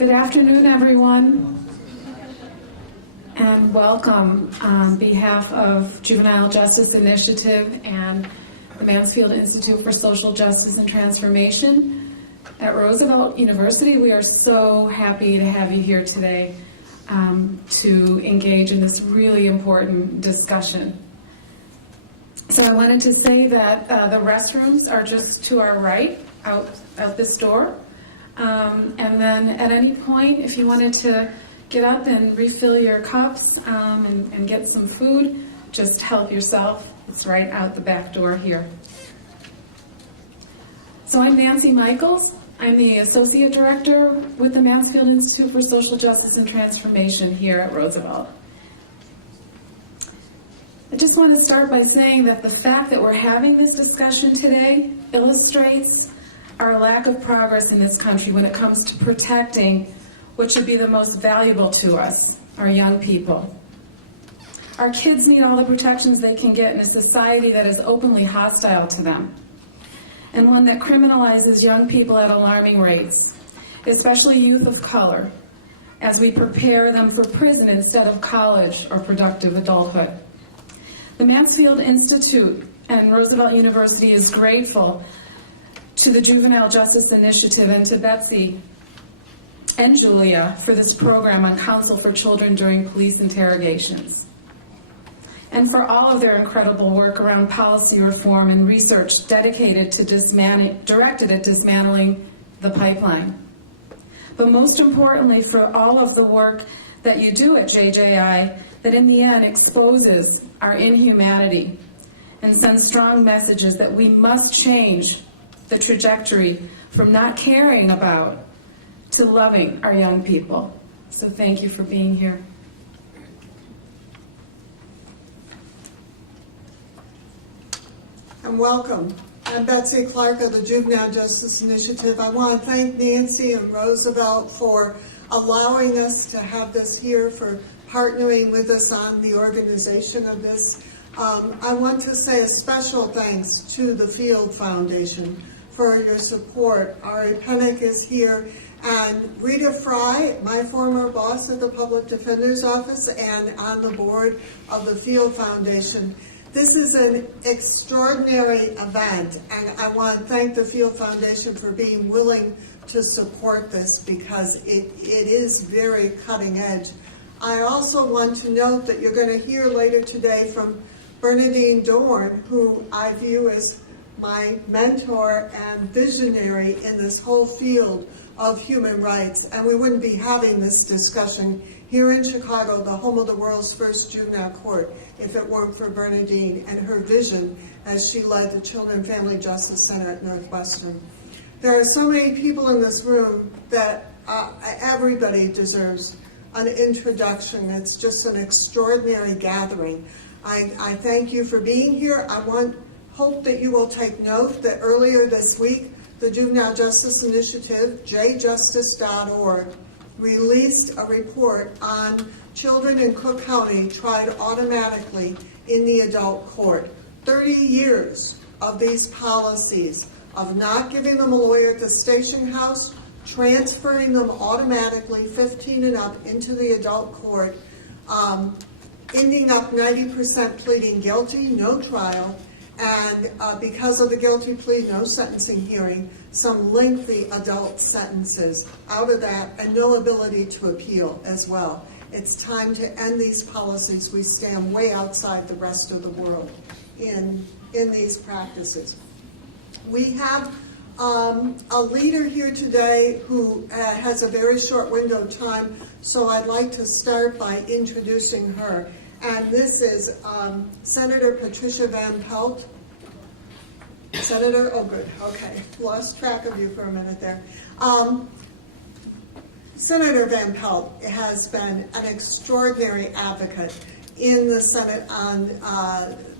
Good afternoon, everyone, and welcome on behalf of Juvenile Justice Initiative and the Mansfield Institute for Social Justice and Transformation. At Roosevelt University, we are so happy to have you here today to engage in this really important discussion. So I wanted to say that the restrooms are just to our right, out this door. And then at any point, if you wanted to get up and refill your cups and get some food, just help yourself. It's right out the back door here. So I'm Nancy Michaels. I'm the Associate Director with the Mansfield Institute for Social Justice and Transformation here at Roosevelt. I just want to start by saying that the fact that we're having this discussion today illustrates our lack of progress in this country when it comes to protecting what should be the most valuable to us, our young people. Our kids need all the protections they can get in a society that is openly hostile to them, and one that criminalizes young people at alarming rates, especially youth of color, as we prepare them for prison instead of college or productive adulthood. The Mansfield Institute and Roosevelt University is grateful to the Juvenile Justice Initiative and to Betsy and Julia for this program on counsel for children during police interrogations, and for all of their incredible work around policy reform and research directed at dismantling the pipeline. But most importantly, for all of the work that you do at JJI that in the end exposes our inhumanity and sends strong messages that we must change the trajectory from not caring about to loving our young people. So thank you for being here. And welcome. I'm Betsy Clark of the Juvenile Justice Initiative. I want to thank Nancy and Roosevelt for allowing us to have this here, for partnering with us on the organization of this. I want to say a special thanks to the Field Foundation for your support. Ari Pennick is here, and Rita Fry, my former boss at the Public Defender's Office and on the board of the Field Foundation. This is an extraordinary event, and I want to thank the Field Foundation for being willing to support this because it is very cutting edge. I also want to note that you're going to hear later today from Bernadine Dorn, who I view as my mentor and visionary in this whole field of human rights. And we wouldn't be having this discussion here in Chicago, the home of the world's first juvenile court, if it weren't for Bernadine and her vision as she led the Children and Family Justice Center at Northwestern. There are so many people in this room that everybody deserves an introduction. It's just an extraordinary gathering. I thank you for being here. Hope that you will take note that earlier this week, the Juvenile Justice Initiative, jjustice.org, released a report on children in Cook County tried automatically in the adult court. 30 years of these policies of not giving them a lawyer at the station house, transferring them automatically, 15 and up, into the adult court, ending up 90% pleading guilty, no trial, and because of the guilty plea, no sentencing hearing, some lengthy adult sentences out of that, and no ability to appeal as well. It's time to end these policies. We stand way outside the rest of the world in these practices. We have a leader here today who has a very short window of time, so I'd like to start by introducing her. And this is Senator Patricia Van Pelt. Senator, oh good, okay, lost track of you for a minute there. Senator Van Pelt has been an extraordinary advocate in the Senate on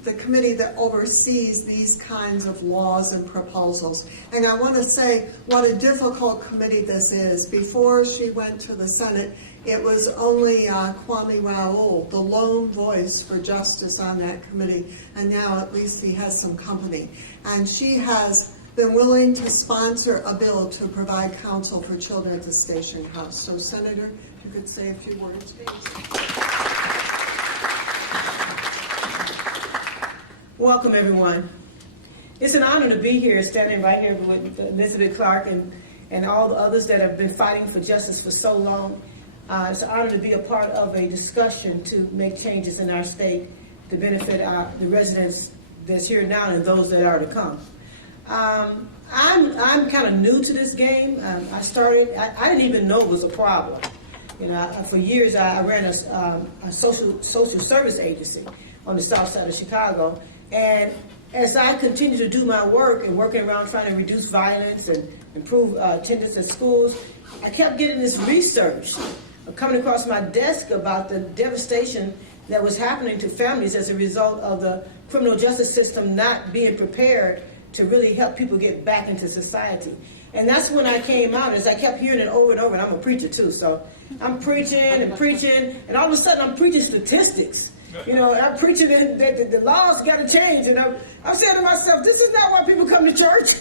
the committee that oversees these kinds of laws and proposals. And I want to say what a difficult committee this is. Before she went to the Senate, it was only Kwame Raoul, the lone voice for justice on that committee, and now at least he has some company. And she has been willing to sponsor a bill to provide counsel for children at the station house. So, Senator, if you could say a few words, please. Welcome, everyone. It's an honor to be here, standing right here with Elizabeth Clark and all the others that have been fighting for justice for so long. It's an honor to be a part of a discussion to make changes in our state to benefit the residents that's here now and those that are to come. I'm kind of new to this game. I didn't even know it was a problem. You know, for years I ran a social service agency on the south side of Chicago, and as I continued to do my work and working around trying to reduce violence and improve attendance at schools, I kept getting this research coming across my desk about the devastation that was happening to families as a result of the criminal justice system not being prepared to really help people get back into society. And that's when I came out, as I kept hearing it over and over, and I'm a preacher too, so I'm preaching, and all of a sudden I'm preaching statistics. You know, I'm preaching that the laws got to change, and I'm saying to myself, this is not why people come to church.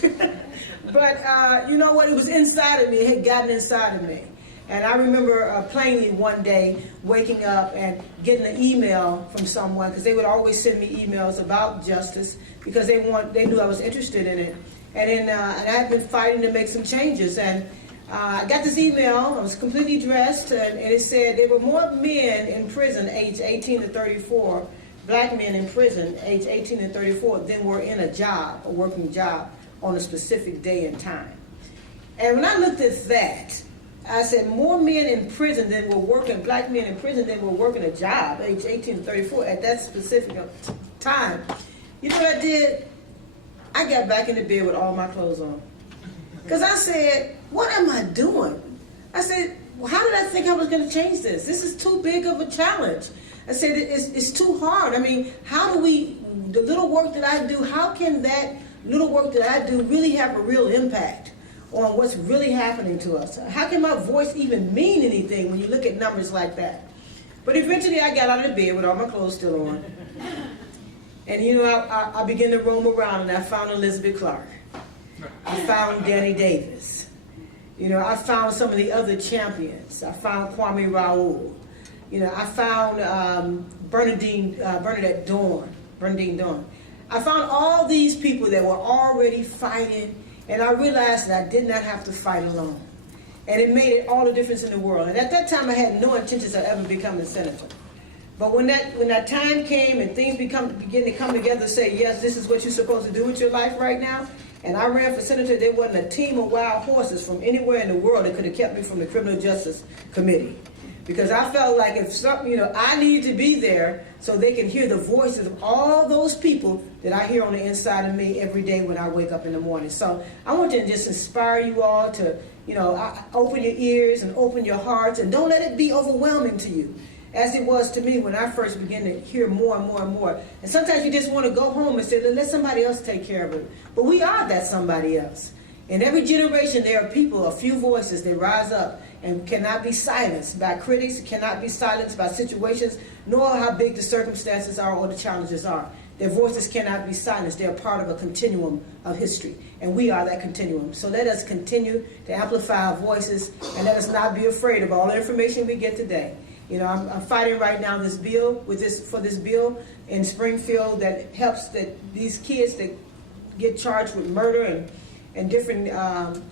But you know what, it was inside of me, it had gotten inside of me. And I remember plainly one day waking up and getting an email from someone, because they would always send me emails about justice because they knew I was interested in it. And I had been fighting to make some changes. And I got this email, I was completely dressed, and it said there were more men in prison aged 18 to 34, black men in prison aged 18 to 34 than were in a working job on a specific day and time. And when I looked at that, I said more men in prison than were working, black men in prison than were working a job, age 18 to 34, at that specific time. You know what I did? I got back in the bed with all my clothes on. Because I said, what am I doing? I said, well, how did I think I was going to change this? This is too big of a challenge. I said, it's too hard. I mean, the little work that I do, how can that little work that I do really have a real impact on what's really happening to us? How can my voice even mean anything when you look at numbers like that? But eventually I got out of the bed with all my clothes still on. And you know, I began to roam around, and I found Elizabeth Clark. I found Danny Davis. You know, I found some of the other champions. I found Kwame Raoul. You know, I found Bernadette Dawn. I found all these people that were already fighting, and I realized that I did not have to fight alone. And it made all the difference in the world. And at that time, I had no intentions of ever becoming a senator. But when that time came and things began to come together, say, yes, this is what you're supposed to do with your life right now, and I ran for senator, there wasn't a team of wild horses from anywhere in the world that could have kept me from the Criminal Justice Committee. Because I felt like I need to be there so they can hear the voices of all those people that I hear on the inside of me every day when I wake up in the morning. So I want to just inspire you all to, open your ears and open your hearts, and don't let it be overwhelming to you, as it was to me when I first began to hear more and more and more. And sometimes you just want to go home and say, let somebody else take care of it. But we are that somebody else. In every generation, there are people, a few voices that rise up and cannot be silenced by critics, cannot be silenced by situations, nor how big the circumstances are or the challenges are. Their voices cannot be silenced. They're part of a continuum of history, and we are that continuum. So let us continue to amplify our voices, and let us not be afraid of all the information we get today. You know, I'm fighting right now this bill for this bill in Springfield that helps these kids that get charged with murder and different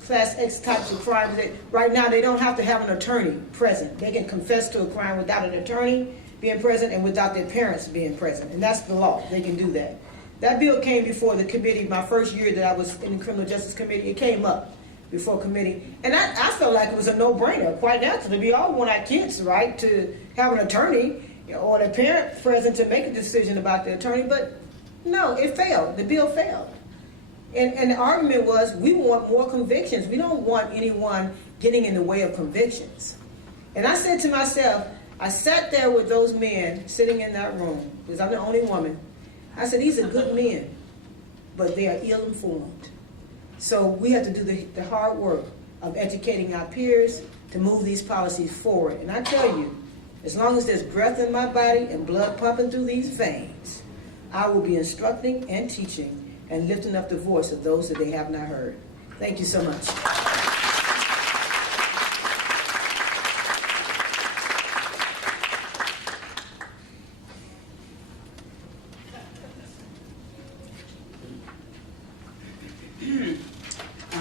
Class X types of crimes. That right now they don't have to have an attorney present. They can confess to a crime without an attorney being present and without their parents being present, and that's the law. They can do that. That bill came before the committee. My first year that I was in the Criminal Justice Committee, it came up before committee, and I felt like it was a no-brainer. Quite naturally, we all want our kids, right, to have an attorney or a parent present to make a decision about the attorney, but no, it failed. The bill failed. And the argument was, we want more convictions. We don't want anyone getting in the way of convictions. And I said to myself, I sat there with those men sitting in that room, because I'm the only woman. I said, these are good men, but they are ill-informed. So we have to do the hard work of educating our peers to move these policies forward. And I tell you, as long as there's breath in my body and blood pumping through these veins, I will be instructing and teaching and lifting up the voice of those that they have not heard. Thank you so much.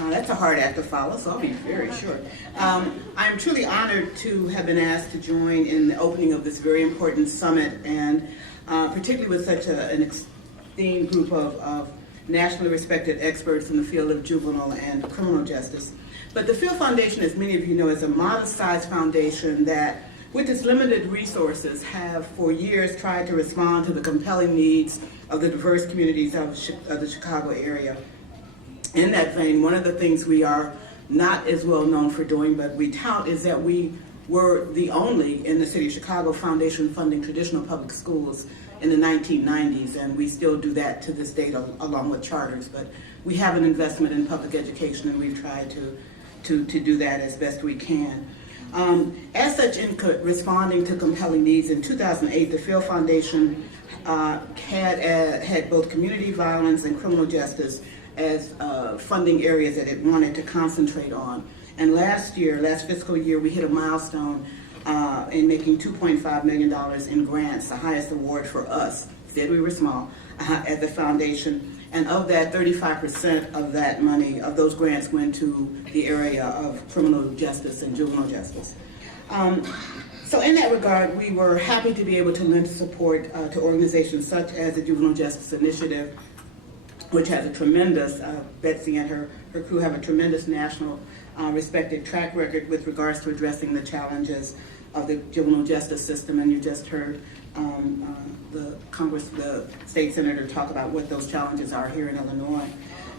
That's a hard act to follow, so I'll be very short. I'm truly honored to have been asked to join in the opening of this very important summit, and particularly with such an esteemed group of nationally respected experts in the field of juvenile and criminal justice. But the Field Foundation, as many of you know, is a modest-sized foundation that, with its limited resources, have for years tried to respond to the compelling needs of the diverse communities of the Chicago area. In that vein, one of the things we are not as well known for doing, but we tout, is that we were the only in the city of Chicago foundation funding traditional public schools in the 1990s, and we still do that to this date along with charters. But we have an investment in public education, and we've tried to do that as best we can. As such, in responding to compelling needs, in 2008, the Field Foundation had both community violence and criminal justice as funding areas that it wanted to concentrate on. And last fiscal year, we hit a milestone in making $2.5 million in grants, the highest award for us. Said we were small at the foundation. And of that, 35% of that money, of those grants, went to the area of criminal justice and juvenile justice. So in that regard, we were happy to be able to lend support to organizations such as the Juvenile Justice Initiative, which has a tremendous, Betsy and her crew have a tremendous national respected track record with regards to addressing the challenges of the juvenile justice system. And you just heard the state senator talk about what those challenges are here in Illinois.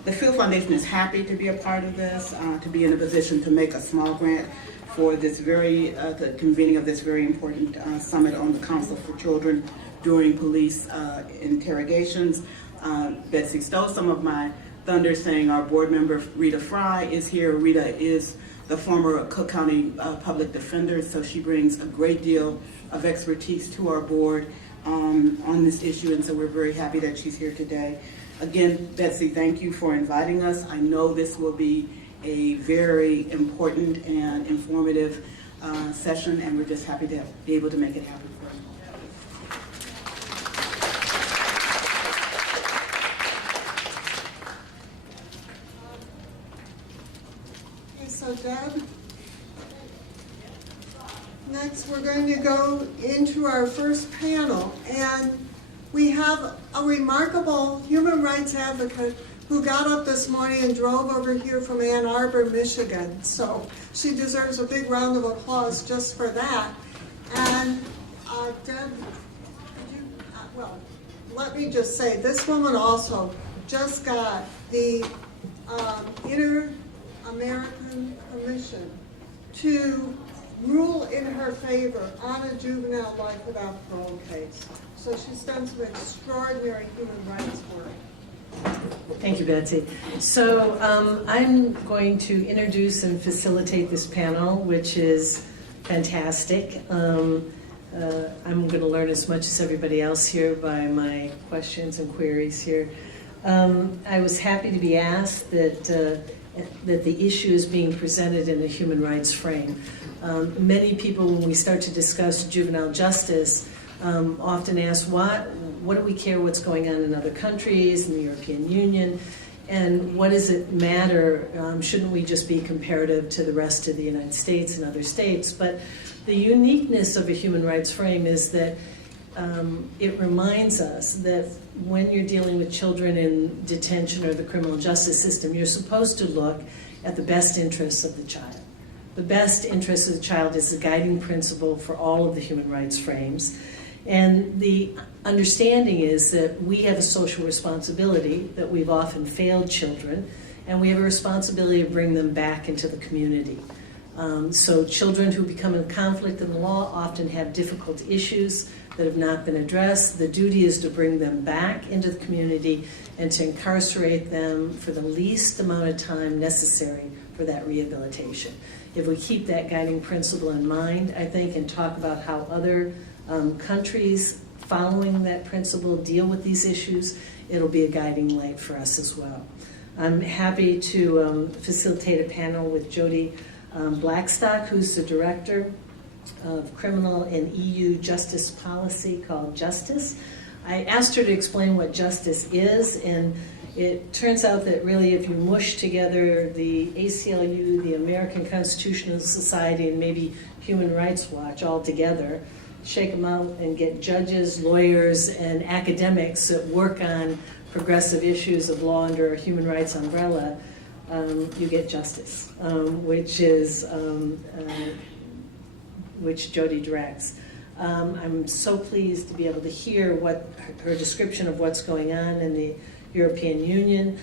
The Field Foundation is happy to be a part of this, to be in a position to make a small grant for this the convening of this very important summit on the Counsel for Children during police interrogations. Betsy stole some of my thunder, saying our board member Rita Fry is here. Rita is the former Cook County public defender, so she brings a great deal of expertise to our board on this issue, and so we're very happy that she's here today. Again, Betsy, thank you for inviting us. I know this will be a very important and informative session, and we're just happy to be able to make it happen for you. So Deb, next we're going to go into our first panel, and we have a remarkable human rights advocate who got up this morning and drove over here from Ann Arbor, Michigan. So she deserves a big round of applause just for that. And Deb, well, let me just say, this woman also just got the Inter-American Commission to rule in her favor on a juvenile life without parole case. So she's done some extraordinary human rights work. Thank you, Betsy. So I'm going to introduce and facilitate this panel, which is fantastic. I'm going to learn as much as everybody else here by my questions and queries here. I was happy to be asked that the issue is being presented in a human rights frame. Many people, when we start to discuss juvenile justice, often ask, what do we care what's going on in other countries, in the European Union, and what does it matter? Shouldn't we just be comparative to the rest of the United States and other states? But the uniqueness of a human rights frame is that it reminds us that when you're dealing with children in detention or the criminal justice system, you're supposed to look at the best interests of the child. The best interest of the child is the guiding principle for all of the human rights frames. And the understanding is that we have a social responsibility, that we've often failed children, and we have a responsibility to bring them back into the community. So children who become in conflict in the law often have difficult issues that have not been addressed. The duty is to bring them back into the community and to incarcerate them for the least amount of time necessary for that rehabilitation. If we keep that guiding principle in mind, I think, and talk about how other countries following that principle, deal with these issues, it'll be a guiding light for us as well. I'm happy to facilitate a panel with Jody Blackstock, who's the director of criminal and EU justice policy called Justice. I asked her to explain what justice is, and it turns out that really if you mush together the ACLU, the American Constitutional Society, and maybe Human Rights Watch all together, shake them out and get judges, lawyers, and academics that work on progressive issues of law under a human rights umbrella, you get justice, which Jody directs. I'm so pleased to be able to hear what her description of what's going on in the European Union.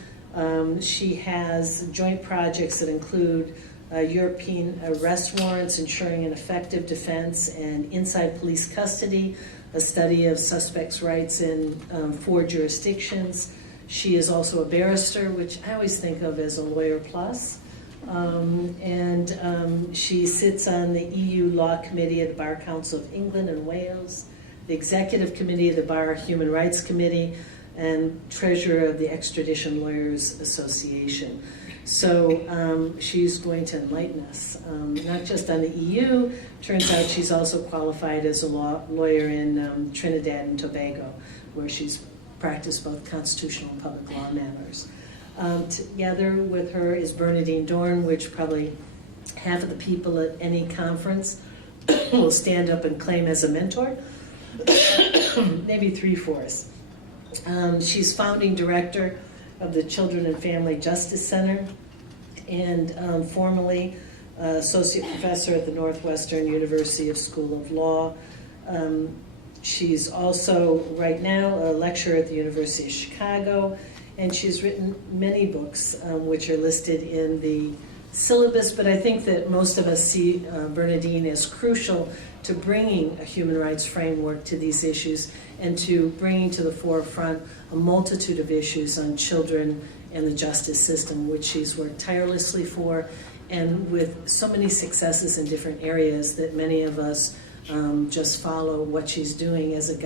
She has joint projects that include European arrest warrants, ensuring an effective defense, and inside police custody, a study of suspects' rights in 4 jurisdictions. She is also a barrister, which I always think of as a lawyer plus. She sits on the EU Law Committee of the Bar Council of England and Wales, the Executive Committee of the Bar Human Rights Committee, and Treasurer of the Extradition Lawyers Association. So she's going to enlighten us, not just on the EU. Turns out she's also qualified as a lawyer in Trinidad and Tobago, where she's practiced both constitutional and public law matters. Together with her is Bernadine Dorn, which probably half of the people at any conference will stand up and claim as a mentor, maybe 3/4. She's founding director of the Children and Family Justice Center, and formerly associate professor at the Northwestern University School of Law. She's also, right now, a lecturer at the University of Chicago, and she's written many books which are listed in the syllabus, but I think that most of us see Bernadine as crucial to bringing a human rights framework to these issues and to bringing to the forefront a multitude of issues on children and the justice system, which she's worked tirelessly for, and with so many successes in different areas that many of us just follow what she's doing as a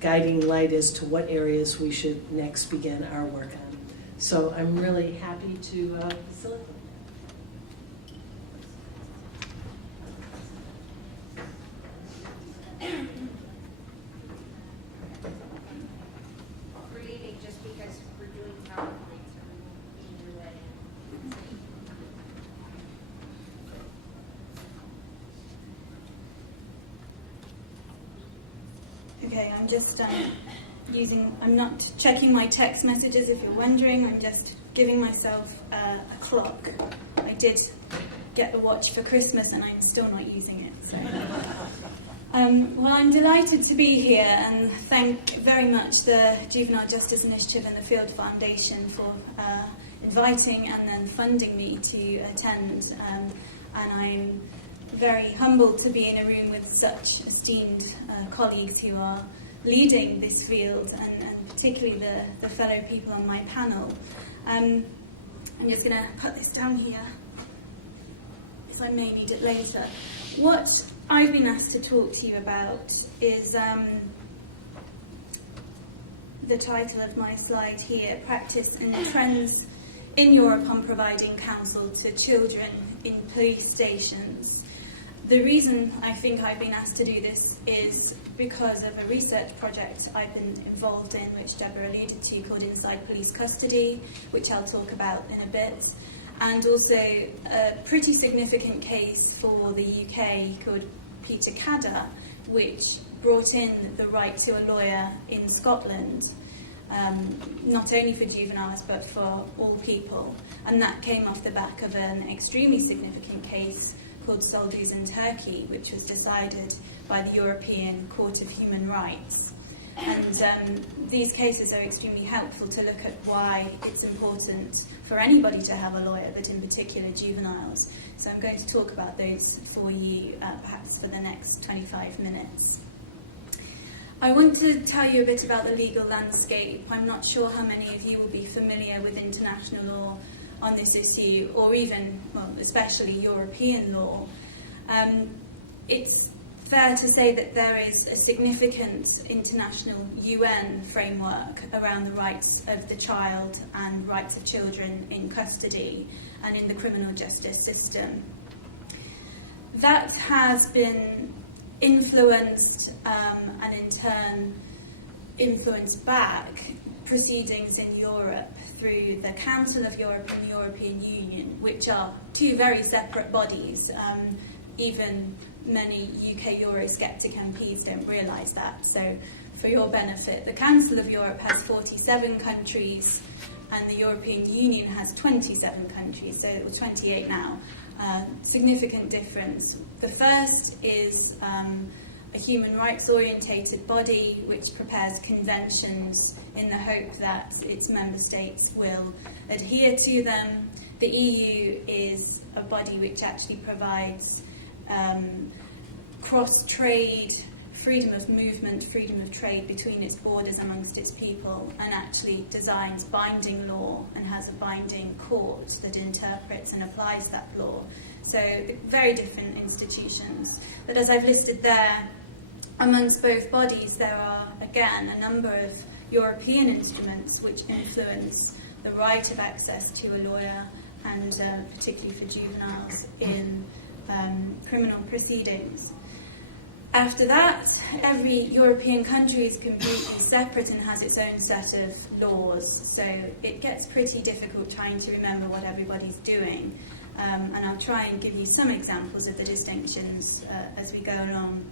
guiding light as to what areas we should next begin our work on. So I'm really happy to facilitate. Creating just because we're doing PowerPoints or we do it. Okay, I'm just I'm not checking my text messages if you're wondering, I'm just giving myself a clock. I did get the watch for Christmas and I'm still not using it. So. Well, I'm delighted to be here and thank very much the Juvenile Justice Initiative and the Field Foundation for inviting and then funding me to attend. And I'm very humbled to be in a room with such esteemed colleagues who are leading this field and particularly the fellow people on my panel. I'm just going to put this down here because I may need it later. What I've been asked to talk to you about is the title of my slide here, Practice and Trends in Europe on Providing Counsel to Children in Police Stations. The reason I think I've been asked to do this is because of a research project I've been involved in, which Deborah alluded to, called Inside Police Custody, which I'll talk about in a bit, and also a pretty significant case for the UK called Peter Cadder, which brought in the right to a lawyer in Scotland, not only for juveniles but for all people. And that came off the back of an extremely significant case called Soldiers in Turkey, which was decided by the European Court of Human Rights. And these cases are extremely helpful to look at why it's important for anybody to have a lawyer, but in particular juveniles. So I'm going to talk about those for you perhaps for the next 25 minutes. I want to tell you a bit about the legal landscape. I'm not sure how many of you will be familiar with international law on this issue, or even, well, especially European law. It's fair to say that there is a significant international UN framework around the rights of the child and rights of children in custody and in the criminal justice system. That has been influenced and in turn influenced back proceedings in Europe through the Council of Europe and European Union, which are two very separate bodies. Even many UK Eurosceptic MPs don't realise that. So for your benefit, the Council of Europe has 47 countries and the European Union has 27 countries, so it was 28 now. Significant difference. The first is a human rights orientated body which prepares conventions in the hope that its member states will adhere to them. The EU is a body which actually provides cross-trade, freedom of movement, freedom of trade between its borders amongst its people, and actually designs binding law and has a binding court that interprets and applies that law. So very different institutions. But as I've listed there, amongst both bodies there are, again, a number of European instruments which influence the right of access to a lawyer, and particularly for juveniles in criminal proceedings. After that, every European country is completely separate and has its own set of laws, so it gets pretty difficult trying to remember what everybody's doing. And I'll try and give you some examples of the distinctions as we go along.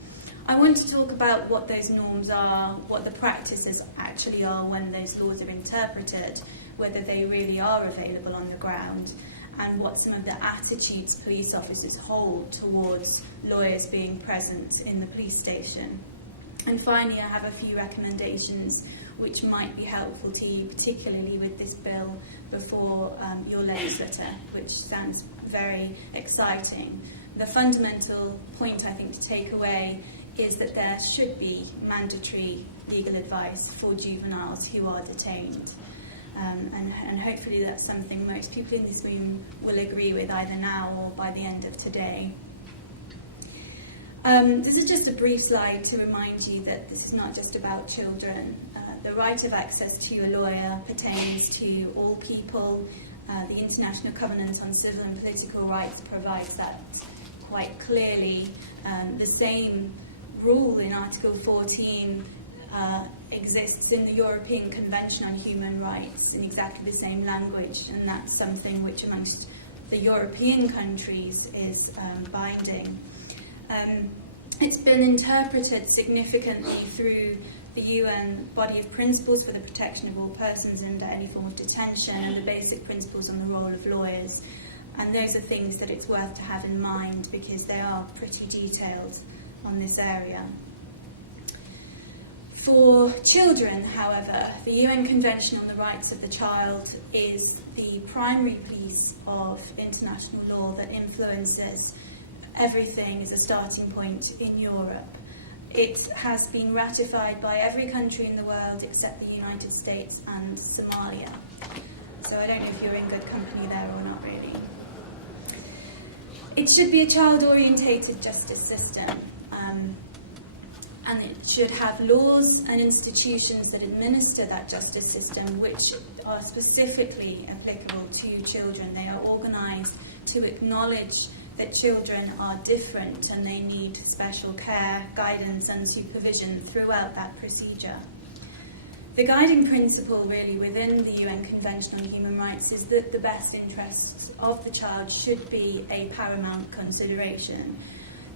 I want to talk about what those norms are, what the practices actually are when those laws are interpreted, whether they really are available on the ground, and what some of the attitudes police officers hold towards lawyers being present in the police station. And finally, I have a few recommendations which might be helpful to you, particularly with this bill before your legislature, which sounds very exciting. The fundamental point, I think, to take away is that there should be mandatory legal advice for juveniles who are detained. And hopefully that's something most people in this room will agree with either now or by the end of today. This is just a brief slide to remind you that this is not just about children. The right of access to a lawyer pertains to all people. The International Covenant on Civil and Political Rights provides that quite clearly. The same rule in Article 14 exists in the European Convention on Human Rights in exactly the same language, and that's something which amongst the European countries is binding. It's been interpreted significantly through the UN body of principles for the protection of all persons under any form of detention and the basic principles on the role of lawyers. And those are things that it's worth to have in mind because they are pretty detailed on this area. For children, however, the UN Convention on the Rights of the Child is the primary piece of international law that influences everything as a starting point in Europe. It has been ratified by every country in the world except the United States and Somalia. So I don't know if you're in good company there or not really. It should be a child-orientated justice system. And it should have laws and institutions that administer that justice system which are specifically applicable to children. They are organised to acknowledge that children are different and they need special care, guidance and supervision throughout that procedure. The guiding principle really within the UN Convention on Human Rights is that the best interests of the child should be a paramount consideration.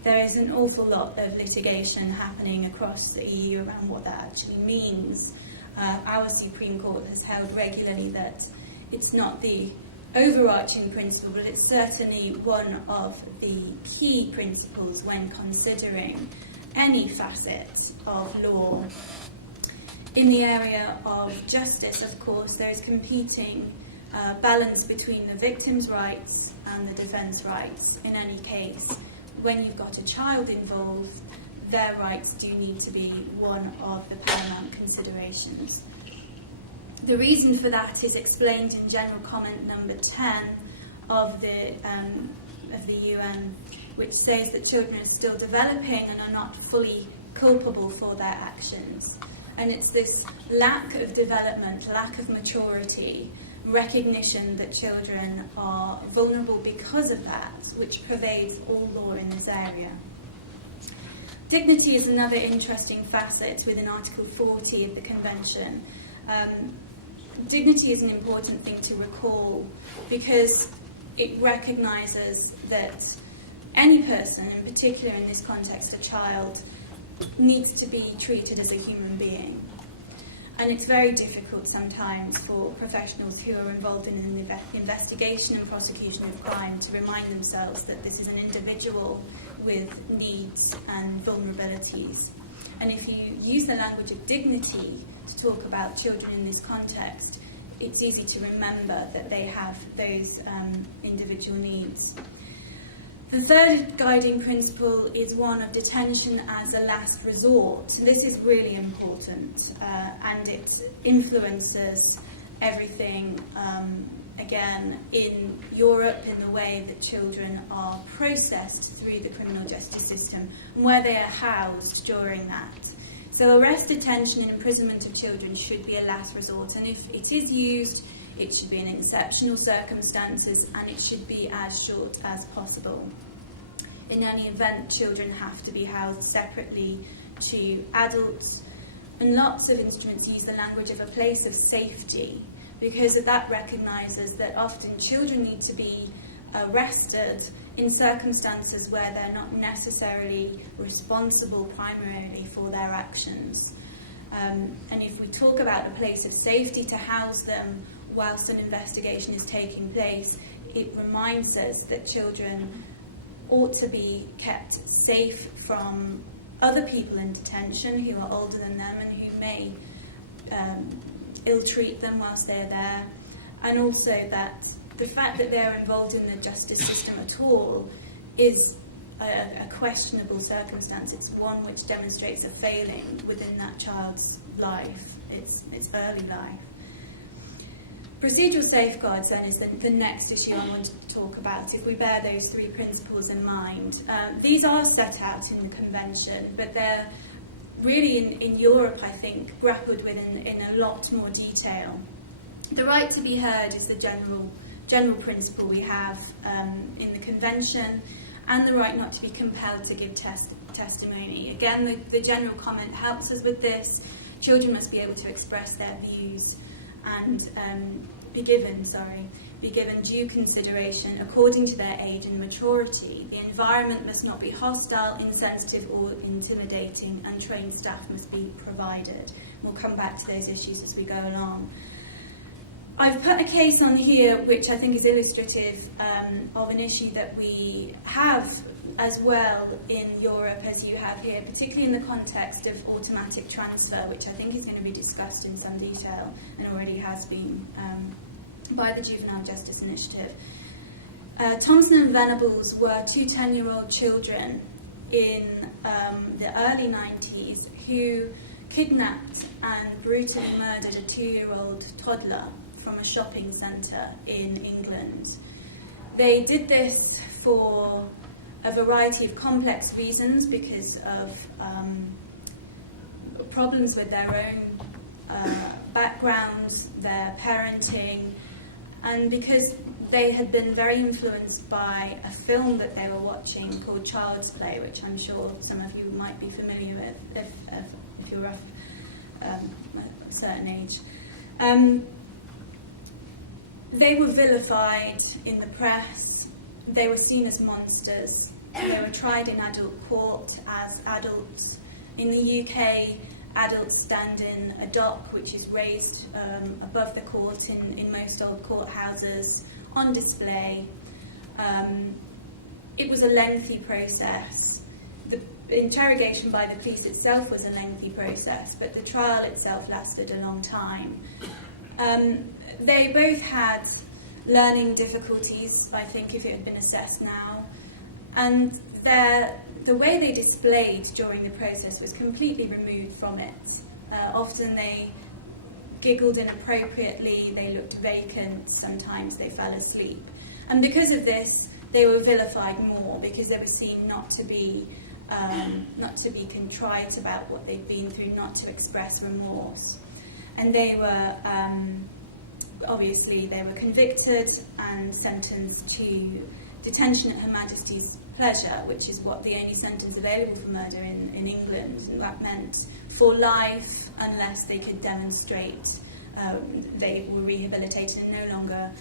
There is an awful lot of litigation happening across the EU around what that actually means. Our Supreme Court has held regularly that it's not the overarching principle, but it's certainly one of the key principles when considering any facet of law. In the area of justice, of course, there is competing balance between the victim's rights and the defence rights in any case. When you've got a child involved, their rights do need to be one of the paramount considerations. The reason for that is explained in General Comment number 10 of the UN which says that children are still developing and are not fully culpable for their actions. And it's this lack of development, lack of maturity, recognition that children are vulnerable because of that, which pervades all law in this area. Dignity is another interesting facet within Article 40 of the Convention. Dignity is an important thing to recall because it recognises that any person, in particular in this context a child, needs to be treated as a human being. And it's very difficult sometimes for professionals who are involved in an investigation and prosecution of crime to remind themselves that this is an individual with needs and vulnerabilities. And if you use the language of dignity to talk about children in this context, it's easy to remember that they have those individual needs. The third guiding principle is one of detention as a last resort. This is really important, and it influences everything, again, in Europe, in the way that children are processed through the criminal justice system and where they are housed during that. So arrest, detention and imprisonment of children should be a last resort, and if it is used, it should be in exceptional circumstances and it should be as short as possible. In any event, children have to be housed separately to adults, and lots of instruments use the language of a place of safety because that recognises that often children need to be arrested in circumstances where they're not necessarily responsible primarily for their actions. And if we talk about a place of safety to house them whilst an investigation is taking place, it reminds us that children ought to be kept safe from other people in detention who are older than them and who may ill-treat them whilst they're there, and also that the fact that they're involved in the justice system at all is a questionable circumstance. It's one which demonstrates a failing within that child's life, its early life. Procedural safeguards, then, is the next issue I wanted to talk about. If we bear those three principles in mind, these are set out in the Convention, but they're really in Europe, I think, grappled with in a lot more detail. The right to be heard is the general principle we have in the Convention, and the right not to be compelled to give testimony. Again, the general comment helps us with this. Children must be able to express their views and be given due consideration according to their age and maturity. The environment must not be hostile, insensitive or intimidating, and trained staff must be provided. We'll come back to those issues as we go along. I've put a case on here which I think is illustrative of an issue that we have as well in Europe as you have here, particularly in the context of automatic transfer, which I think is going to be discussed in some detail and already has been by the Juvenile Justice Initiative. Thompson and Venables were two 10-year-old children in the early 90s who kidnapped and brutally murdered a 2-year-old toddler from a shopping centre in England. They did this for a variety of complex reasons because of problems with their own backgrounds, their parenting, and because they had been very influenced by a film that they were watching called Child's Play, which I'm sure some of you might be familiar with if you're of a certain age. They were vilified in the press. They were seen as monsters. They were tried in adult court as adults. In the UK, adults stand in a dock which is raised above the court in most old courthouses on display. It was a lengthy process. The interrogation by the police itself was a lengthy process, but the trial itself lasted a long time. They both had learning difficulties, I think, if it had been assessed now. And the way they displayed during the process was completely removed from it. Often they giggled inappropriately, they looked vacant, sometimes they fell asleep. And because of this, they were vilified more because they were seen not to be contrite about what they'd been through, not to express remorse. And they were, obviously, they were convicted and sentenced to detention at Her Majesty's pleasure, which is what the only sentence available for murder in England. And that meant for life unless they could demonstrate they were rehabilitated and no longer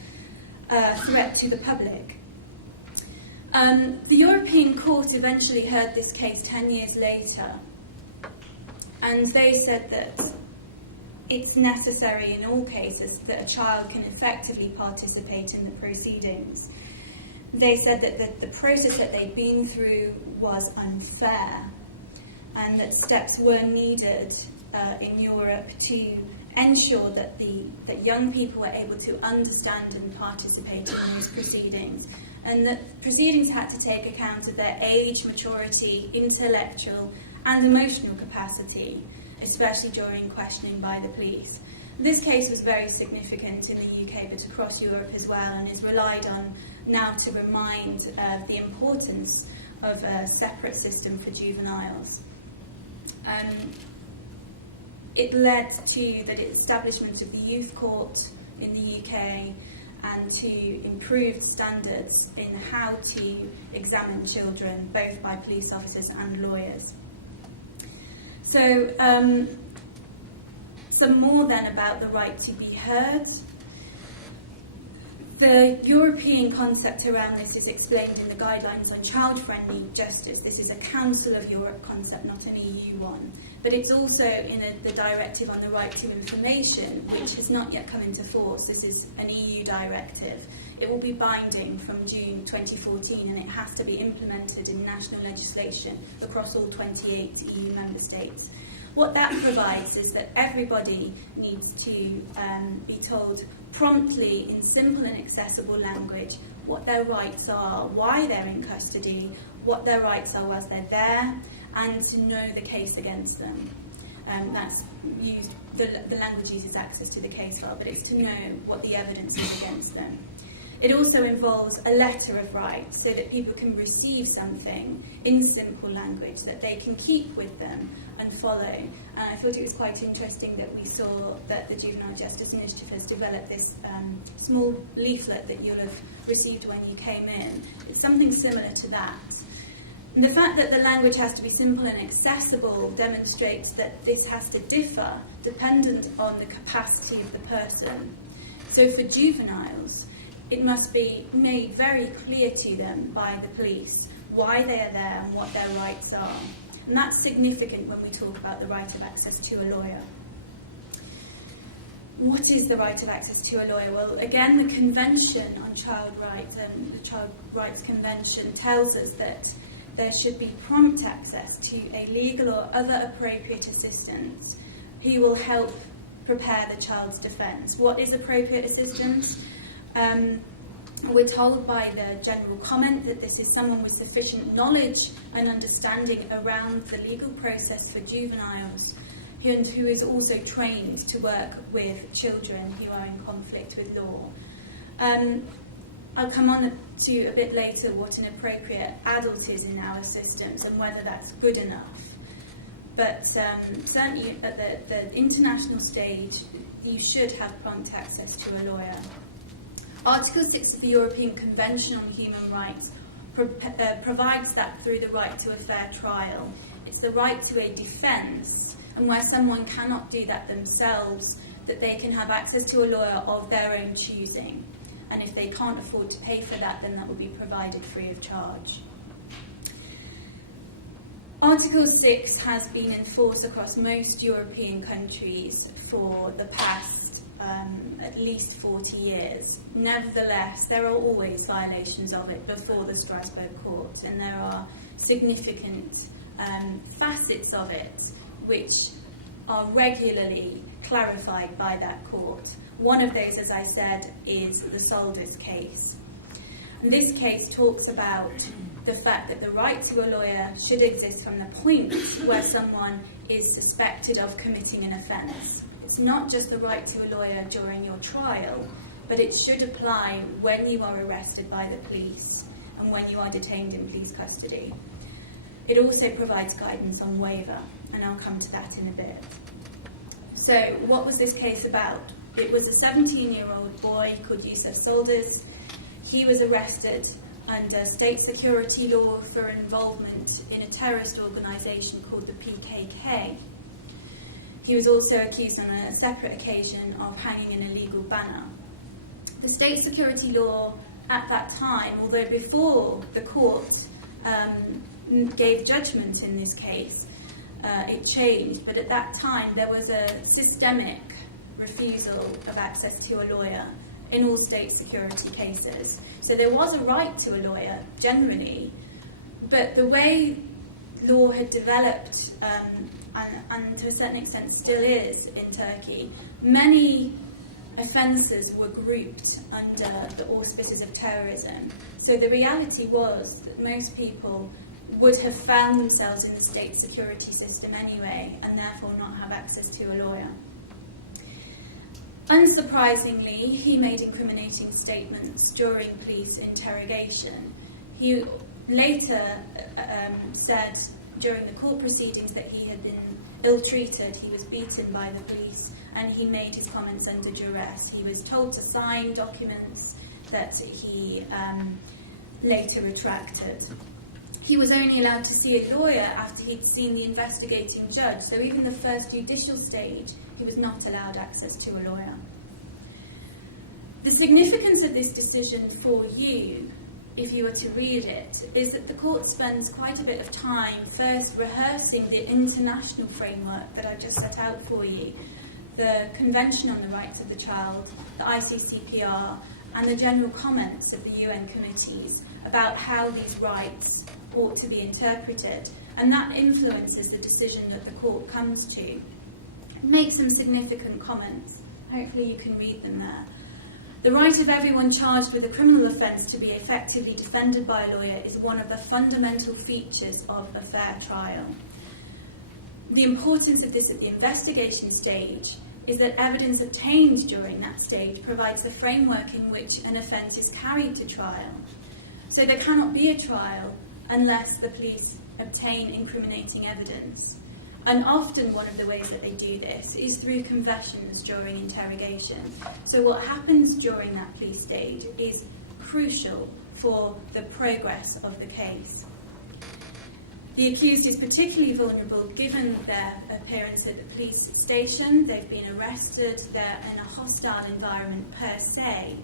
a threat to the public. The European Court eventually heard this case 10 years later, and they said that it's necessary in all cases that a child can effectively participate in the proceedings. They said that the process that they'd been through was unfair, and that steps were needed in Europe to ensure that that young people were able to understand and participate in these proceedings, and that proceedings had to take account of their age, maturity, intellectual and emotional capacity, especially during questioning by the police. This case was very significant in the UK, but across Europe as well, and is relied on now to remind the importance of a separate system for juveniles. It led to the establishment of the Youth Court in the UK and to improved standards in how to examine children, both by police officers and lawyers. So, some more then about the right to be heard. The European concept around this is explained in the Guidelines on Child-Friendly Justice. This is a Council of Europe concept, not an EU one. But it's also in the Directive on the Right to Information, which has not yet come into force. This is an EU directive. It will be binding from June 2014, and it has to be implemented in national legislation across all 28 EU member states. What that provides is that everybody needs to be told promptly in simple and accessible language what their rights are, why they're in custody, what their rights are whilst they're there, and to know the case against them. That's used. The language uses access to the case file, but it's to know what the evidence is against them. It also involves a letter of rights so that people can receive something in simple language that they can keep with them and follow. And I thought it was quite interesting that we saw that the Juvenile Justice Initiative has developed this small leaflet that you'll have received when you came in. It's something similar to that. And the fact that the language has to be simple and accessible demonstrates that this has to differ dependent on the capacity of the person. So for juveniles, it must be made very clear to them by the police why they are there and what their rights are. And that's significant when we talk about the right of access to a lawyer. What is the right of access to a lawyer? Well, again, the Convention on Child Rights and the Child Rights Convention tells us that there should be prompt access to a legal or other appropriate assistance who will help prepare the child's defence. What is appropriate assistance? We're told by the general comment that this is someone with sufficient knowledge and understanding around the legal process for juveniles and who is also trained to work with children who are in conflict with law. I'll come on to a bit later what an appropriate adult is in our systems and whether that's good enough. But certainly at the international stage, you should have prompt access to a lawyer. Article 6 of the European Convention on Human Rights provides that through the right to a fair trial. It's the right to a defence, and where someone cannot do that themselves, that they can have access to a lawyer of their own choosing. And if they can't afford to pay for that, then that will be provided free of charge. Article 6 has been enforced across most European countries for the past at least 40 years. Nevertheless, there are always violations of it before the Strasbourg Court, and there are significant facets of it which are regularly clarified by that court. One of those, as I said, is the Solders case. And this case talks about the fact that the right to a lawyer should exist from the point where someone is suspected of committing an offence. It's not just the right to a lawyer during your trial, but it should apply when you are arrested by the police and when you are detained in police custody. It also provides guidance on waiver, and I'll come to that in a bit. So, what was this case about? It was a 17-year-old boy called Yusuf Solders. He was arrested under state security law for involvement in a terrorist organisation called the PKK. He was also accused on a separate occasion of hanging an illegal banner. The state security law at that time, although before the court gave judgment in this case, it changed, but at that time there was a systemic refusal of access to a lawyer in all state security cases. So there was a right to a lawyer, generally, but the way law had developed, and to a certain extent still is in Turkey, many offences were grouped under the auspices of terrorism. So the reality was that most people would have found themselves in the state security system anyway, and therefore not have access to a lawyer. Unsurprisingly, he made incriminating statements during police interrogation. He later said during the court proceedings that he had been ill-treated, he was beaten by the police, and he made his comments under duress. He was told to sign documents that he later retracted. He was only allowed to see a lawyer after he'd seen the investigating judge, so even the first judicial stage, he was not allowed access to a lawyer. The significance of this decision for you, if you were to read it, is that the court spends quite a bit of time first rehearsing the international framework that I just set out for you, the Convention on the Rights of the Child, the ICCPR, and the general comments of the UN committees about how these rights ought to be interpreted, and that influences the decision that the court comes to. It makes some significant comments. Hopefully you can read them there. The right of everyone charged with a criminal offence to be effectively defended by a lawyer is one of the fundamental features of a fair trial. The importance of this at the investigation stage is that evidence obtained during that stage provides the framework in which an offence is carried to trial. So there cannot be a trial unless the police obtain incriminating evidence. And often one of the ways that they do this is through confessions during interrogation. So what happens during that police stage is crucial for the progress of the case. The accused is particularly vulnerable given their appearance at the police station. They've been arrested, they're in a hostile environment per se.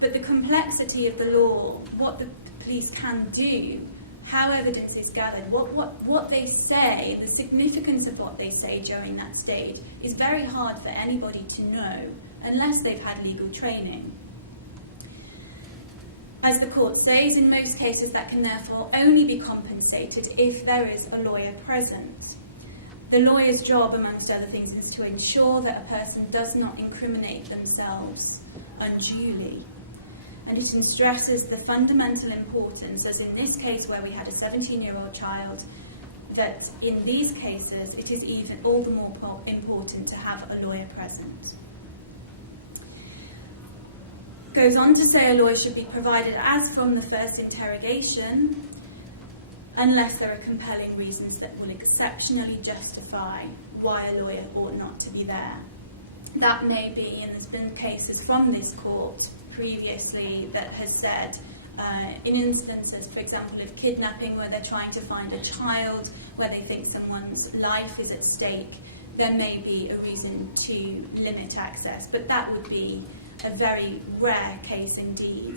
But the complexity of the law, what the police can do, how evidence is gathered, what they say, the significance of what they say during that stage is very hard for anybody to know unless they've had legal training. As the court says, in most cases that can therefore only be compensated if there is a lawyer present. The lawyer's job, amongst other things, is to ensure that a person does not incriminate themselves unduly. And it stresses the fundamental importance, as in this case where we had a 17-year-old child, that in these cases it is even all the more important to have a lawyer present. Goes on to say a lawyer should be provided as from the first interrogation, unless there are compelling reasons that will exceptionally justify why a lawyer ought not to be there. That may be, and there's been cases from this court previously that has said in instances, for example, of kidnapping where they're trying to find a child, where they think someone's life is at stake, there may be a reason to limit access, but that would be a very rare case indeed.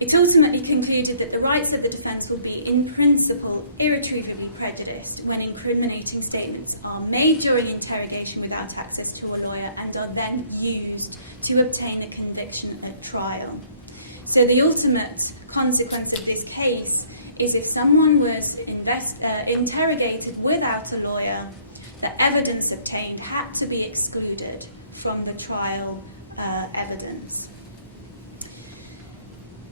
It ultimately concluded that the rights of the defence will be, in principle, irretrievably prejudiced when incriminating statements are made during interrogation without access to a lawyer and are then used to obtain a conviction at trial. So the ultimate consequence of this case is if someone was interrogated without a lawyer, the evidence obtained had to be excluded from the trial evidence.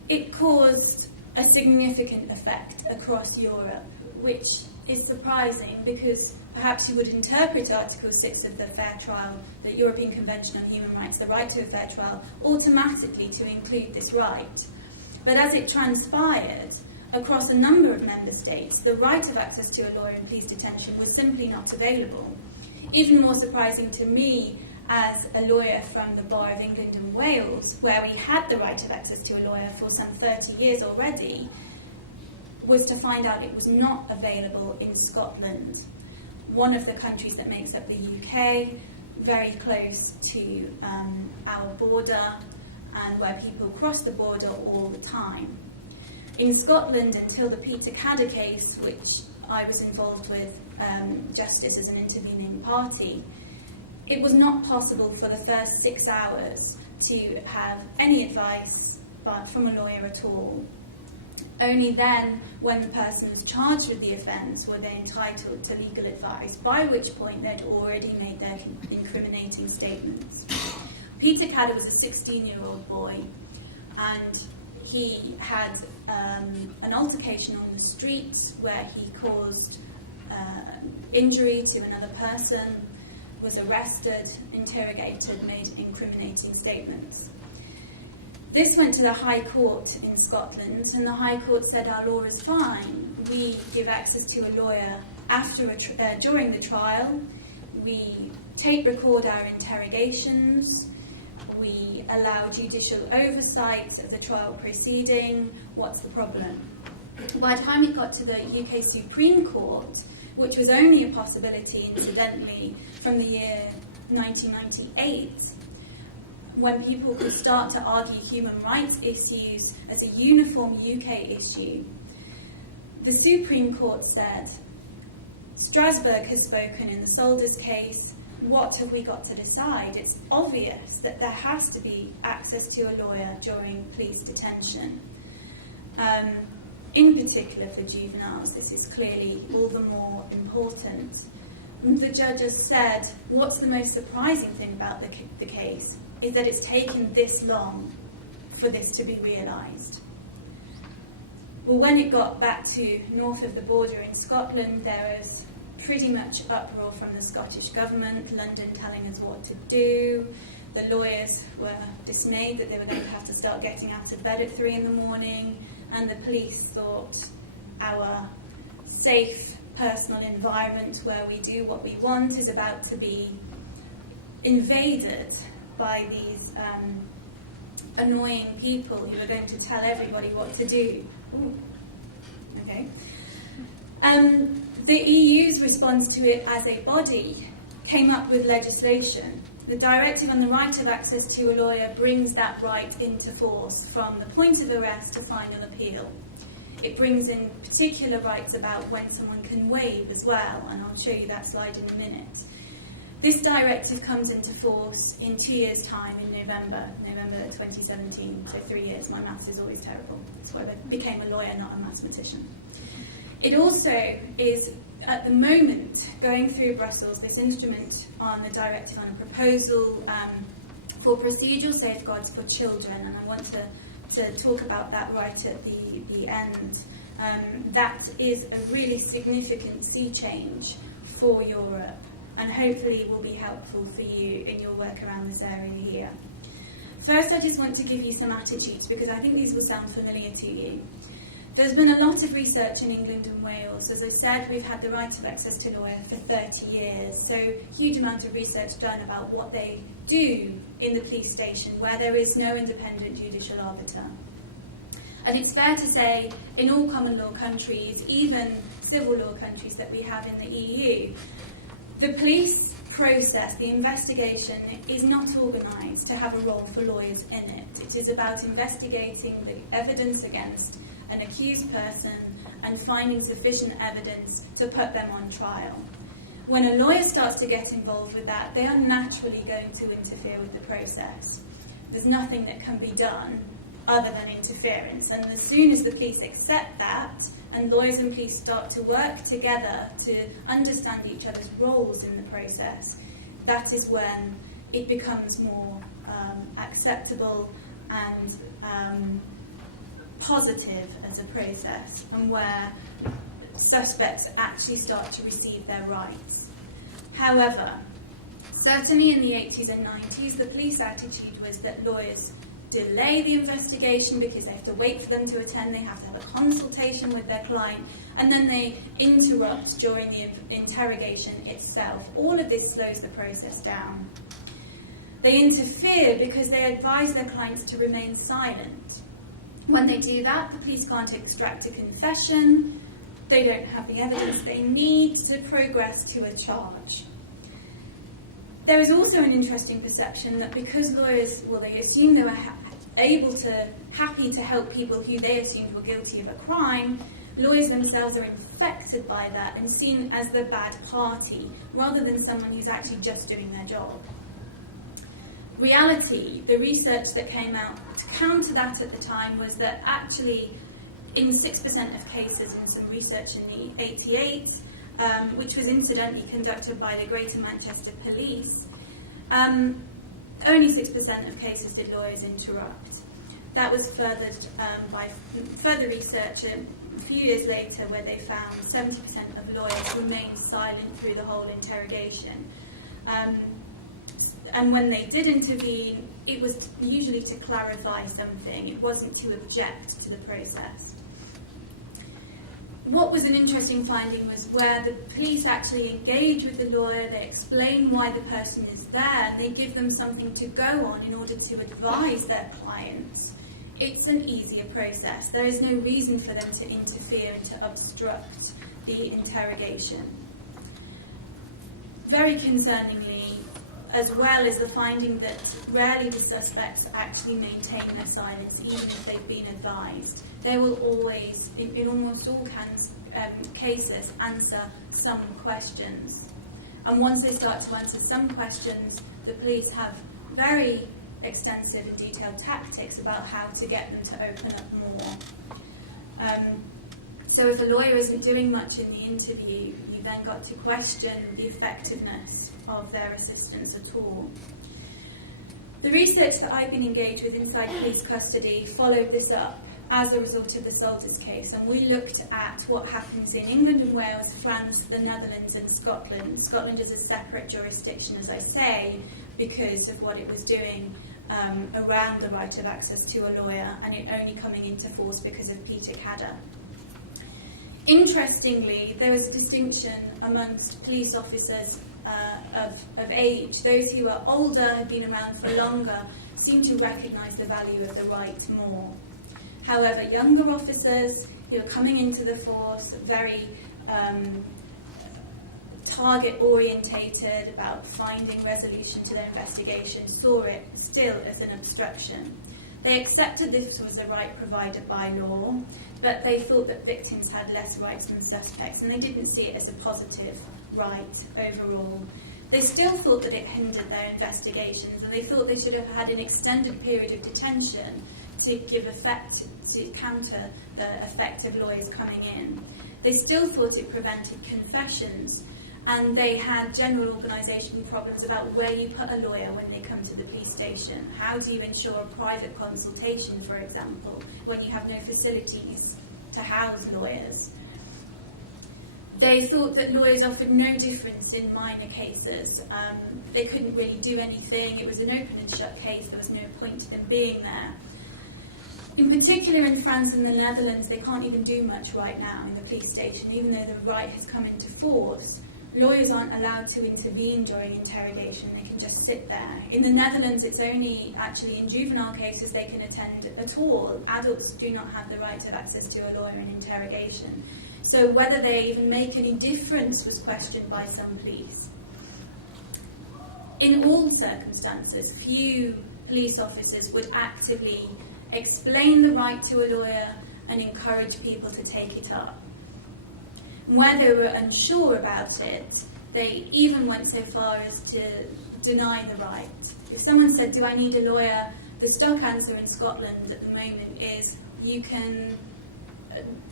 It caused a significant effect across Europe, which is surprising because perhaps you would interpret Article 6 of the Fair Trial, the European Convention on Human Rights, the right to a fair trial, automatically to include this right. But as it transpired, across a number of member states, the right of access to a lawyer in police detention was simply not available. Even more surprising to me, as a lawyer from the Bar of England and Wales, where we had the right of access to a lawyer for some 30 years already, was to find out it was not available in Scotland, one of the countries that makes up the UK, very close to our border, and where people cross the border all the time. In Scotland, until the Peter Cadder case, which I was involved with Justice as an intervening party, it was not possible for the first 6 hours to have any advice from a lawyer at all. Only then, when the person was charged with the offence, were they entitled to legal advice, by which point they'd already made their incriminating statements. Peter Cadder was a 16-year-old boy, and he had an altercation on the street where he caused injury to another person, was arrested, interrogated, made incriminating statements. This went to the High Court in Scotland, and the High Court said our law is fine. We give access to a lawyer during the trial. We tape record our interrogations. We allow judicial oversight of the trial proceeding. What's the problem? By the time it got to the UK Supreme Court, which was only a possibility, incidentally, from the year 1998, when people could start to argue human rights issues as a uniform UK issue, the Supreme Court said, Strasbourg has spoken in the Solders case, what have we got to decide? It's obvious that there has to be access to a lawyer during police detention. In particular for juveniles, this is clearly all the more important. The judges said, what's the most surprising thing about the case is that it's taken this long for this to be realised. Well, when it got back to north of the border in Scotland, there was pretty much uproar from the Scottish government, London telling us what to do. The lawyers were dismayed that they were going to have to start getting out of bed at 3 a.m, and the police thought our safe personal environment where we do what we want is about to be invaded by these annoying people who are going to tell everybody what to do. Ooh. Okay. The EU's response to it as a body came up with legislation. The Directive on the Right of Access to a Lawyer brings that right into force from the point of arrest to final appeal. It brings in particular rights about when someone can waive as well, and I'll show you that slide in a minute. This directive comes into force in 2 years' time, in November 2017, so 3 years. My maths is always terrible. That's why I became a lawyer, not a mathematician. It also is, at the moment, going through Brussels, this instrument on the directive on a proposal for procedural safeguards for children, and I want to talk about that right at the end. That is a really significant sea change for Europe, and hopefully will be helpful for you in your work around this area here. First, I just want to give you some attitudes, because I think these will sound familiar to you. There's been a lot of research in England and Wales. As I said, we've had the right of access to a lawyer for 30 years, so huge amount of research done about what they do in the police station where there is no independent judicial arbiter. And it's fair to say, in all common law countries, even civil law countries that we have in the EU, the police process, the investigation, is not organised to have a role for lawyers in it. It is about investigating the evidence against an accused person and finding sufficient evidence to put them on trial. When a lawyer starts to get involved with that, they are naturally going to interfere with the process. There's nothing that can be done other than interference. And as soon as the police accept that, and lawyers and police start to work together to understand each other's roles in the process, that is when it becomes more acceptable and positive as a process, and where suspects actually start to receive their rights. However, certainly in the 80s and 90s, the police attitude was that lawyers delay the investigation because they have to wait for them to attend, they have to have a consultation with their client, and then they interrupt during the interrogation itself. All of this slows the process down. They interfere because they advise their clients to remain silent. When they do that, the police can't extract a confession, they don't have the evidence they need to progress to a charge. There is also an interesting perception that because lawyers, they assume they were happy to help people who they assumed were guilty of a crime, lawyers themselves are infected by that and seen as the bad party, rather than someone who's actually just doing their job. Reality, the research that came out to counter that at the time was that actually in 6% of cases in some research in the 88, which was incidentally conducted by the Greater Manchester Police, only 6% of cases did lawyers interrupt. That was furthered by further research a few years later, where they found 70% of lawyers remained silent through the whole interrogation. And when they did intervene, it was usually to clarify something. It wasn't to object to the process. What was an interesting finding was where the police actually engage with the lawyer, they explain why the person is there, and they give them something to go on in order to advise their clients. It's an easier process. There is no reason for them to interfere and to obstruct the interrogation. Very concerningly, as well as the finding that rarely the suspects actually maintain their silence, even if they've been advised. They will always, in almost all cases, answer some questions. And once they start to answer some questions, the police have very extensive and detailed tactics about how to get them to open up more. So if a lawyer isn't doing much in the interview, you then got to question the effectiveness of their assistance at all. The research that I've been engaged with inside police custody followed this up as a result of the Salters case, and we looked at what happens in England and Wales, France, the Netherlands and Scotland. Scotland is a separate jurisdiction, as I say, because of what it was doing around the right of access to a lawyer, and it only coming into force because of Peter Cadder. Interestingly, there was a distinction amongst police officers of age. Those who are older, had been around for longer, seem to recognise the value of the right more. However, younger officers who are coming into the force, very target-orientated about finding resolution to their investigation, saw it still as an obstruction. They accepted this was a right provided by law, but they thought that victims had less rights than suspects, and they didn't see it as a positive right overall. They still thought that it hindered their investigations, and they thought they should have had an extended period of detention to give effect, to counter the effect of lawyers coming in. They still thought it prevented confessions, and they had general organisation problems about where you put a lawyer when they come to the police station. How do you ensure a private consultation, for example, when you have no facilities to house lawyers? They thought that lawyers offered no difference in minor cases. They couldn't really do anything. It was an open and shut case. There was no point to them being there. In particular, in France and the Netherlands, they can't even do much right now in the police station, even though the right has come into force. Lawyers aren't allowed to intervene during interrogation. They can just sit there. In the Netherlands, it's only actually in juvenile cases they can attend at all. Adults do not have the right of access to a lawyer in interrogation. So whether they even make any difference was questioned by some police. In all circumstances, few police officers would actively explain the right to a lawyer and encourage people to take it up. Where they were unsure about it, they even went so far as to deny the right. If someone said, "Do I need a lawyer?" the stock answer in Scotland at the moment is, you can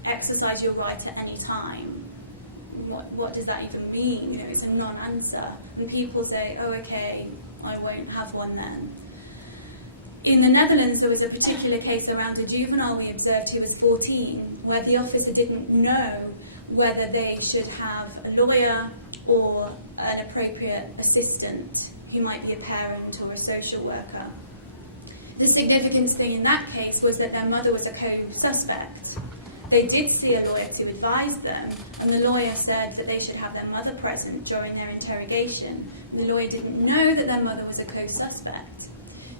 exercise your right at any time. What does that even mean? You know, it's a non-answer. And people say, "Oh, okay, I won't have one then." In the Netherlands, there was a particular case around a juvenile we observed who was 14, where the officer didn't know whether they should have a lawyer or an appropriate assistant who might be a parent or a social worker. The significant thing in that case was that their mother was a co-suspect. They did see a lawyer to advise them, and the lawyer said that they should have their mother present during their interrogation. And the lawyer didn't know that their mother was a co-suspect.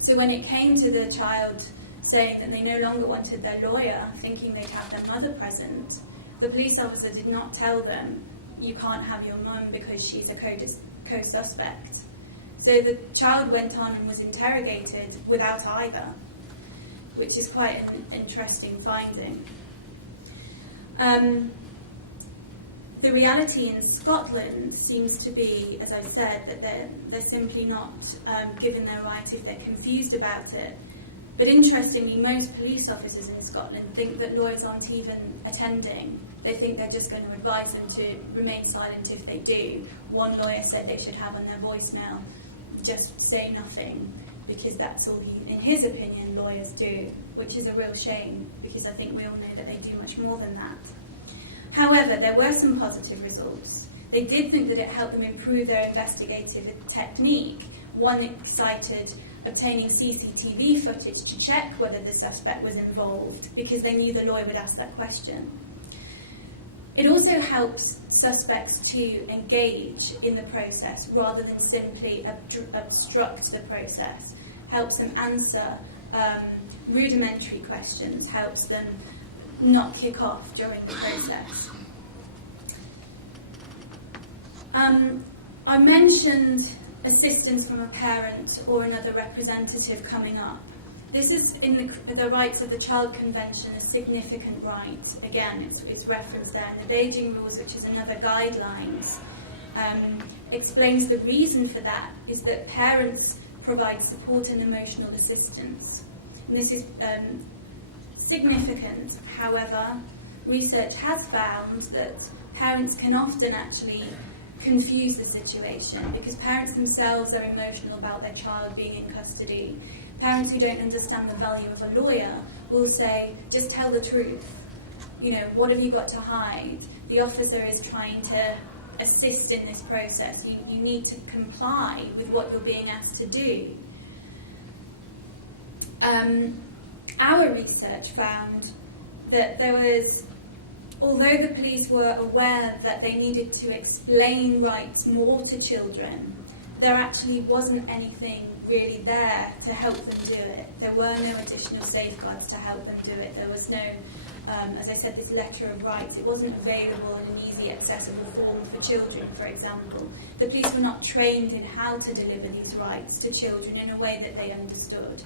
So when it came to the child saying that they no longer wanted their lawyer, thinking they'd have their mother present, the police officer did not tell them, you can't have your mum because she's a co-suspect. So the child went on and was interrogated without either, which is quite an interesting finding. The reality in Scotland seems to be, as I said, that they're simply not given their rights if they're confused about it. But interestingly, most police officers in Scotland think that lawyers aren't even attending. They think they're just going to advise them to remain silent if they do. One lawyer said they should have on their voicemail, just say nothing, because that's all in his opinion, lawyers do, which is a real shame, because I think we all know that they do much more than that. However, there were some positive results. They did think that it helped them improve their investigative technique. One cited obtaining CCTV footage to check whether the suspect was involved, because they knew the lawyer would ask that question. It also helps suspects to engage in the process rather than simply obstruct the process. Helps them answer rudimentary questions, helps them not kick off during the process. I mentioned assistance from a parent or another representative coming up. This is in the Rights of the Child Convention, a significant right. Again, it's referenced there. And the Beijing Rules, which is another guidelines, explains the reason for that is that parents provide support and emotional assistance. And this is significant. However, research has found that parents can often actually confuse the situation because parents themselves are emotional about their child being in custody. Parents who don't understand the value of a lawyer will say, just tell the truth. You know, what have you got to hide? The officer is trying to assist in this process. You need to comply with what you're being asked to do. Our research found that there was, although the police were aware that they needed to explain rights more to children, there actually wasn't anything really there to help them do it. There were no additional safeguards to help them do it. There was no, as I said, this letter of rights. It wasn't available in an easy, accessible form for children, for example. The police were not trained in how to deliver these rights to children in a way that they understood.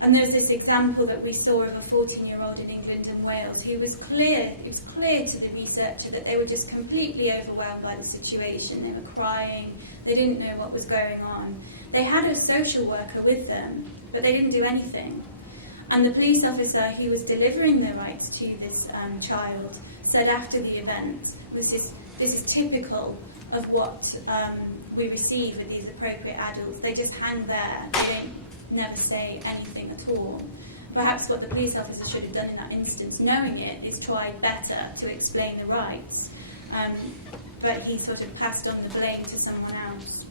And there's this example that we saw of a 14-year-old in England and Wales who was clear, it was clear to the researcher that they were just completely overwhelmed by the situation. They were crying, they didn't know what was going on. They had a social worker with them, but they didn't do anything. And the police officer who was delivering the rights to this child said after the event, this is typical of what we receive with these appropriate adults. They just hang there, they don't never say anything at all. Perhaps what the police officer should have done in that instance, knowing it, is tried better to explain the rights. But he sort of passed on the blame to someone else.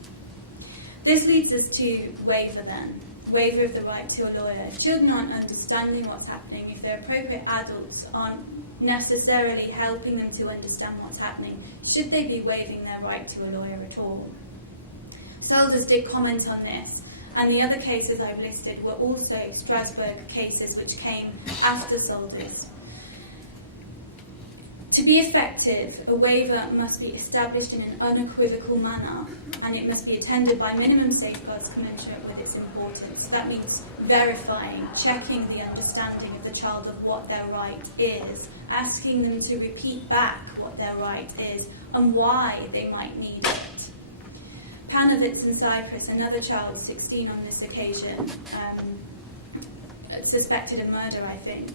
This leads us to waiver then. Waiver of the right to a lawyer. If children aren't understanding what's happening, if their appropriate adults aren't necessarily helping them to understand what's happening, should they be waiving their right to a lawyer at all? Soldiers did comment on this. And the other cases I've listed were also Strasbourg cases which came after Soldiers. To be effective, a waiver must be established in an unequivocal manner, and it must be attended by minimum safeguards commensurate with its importance. That means verifying, checking the understanding of the child of what their right is, asking them to repeat back what their right is and why they might need it. Panovitz in Cyprus, another child, 16 on this occasion, suspected of murder, I think.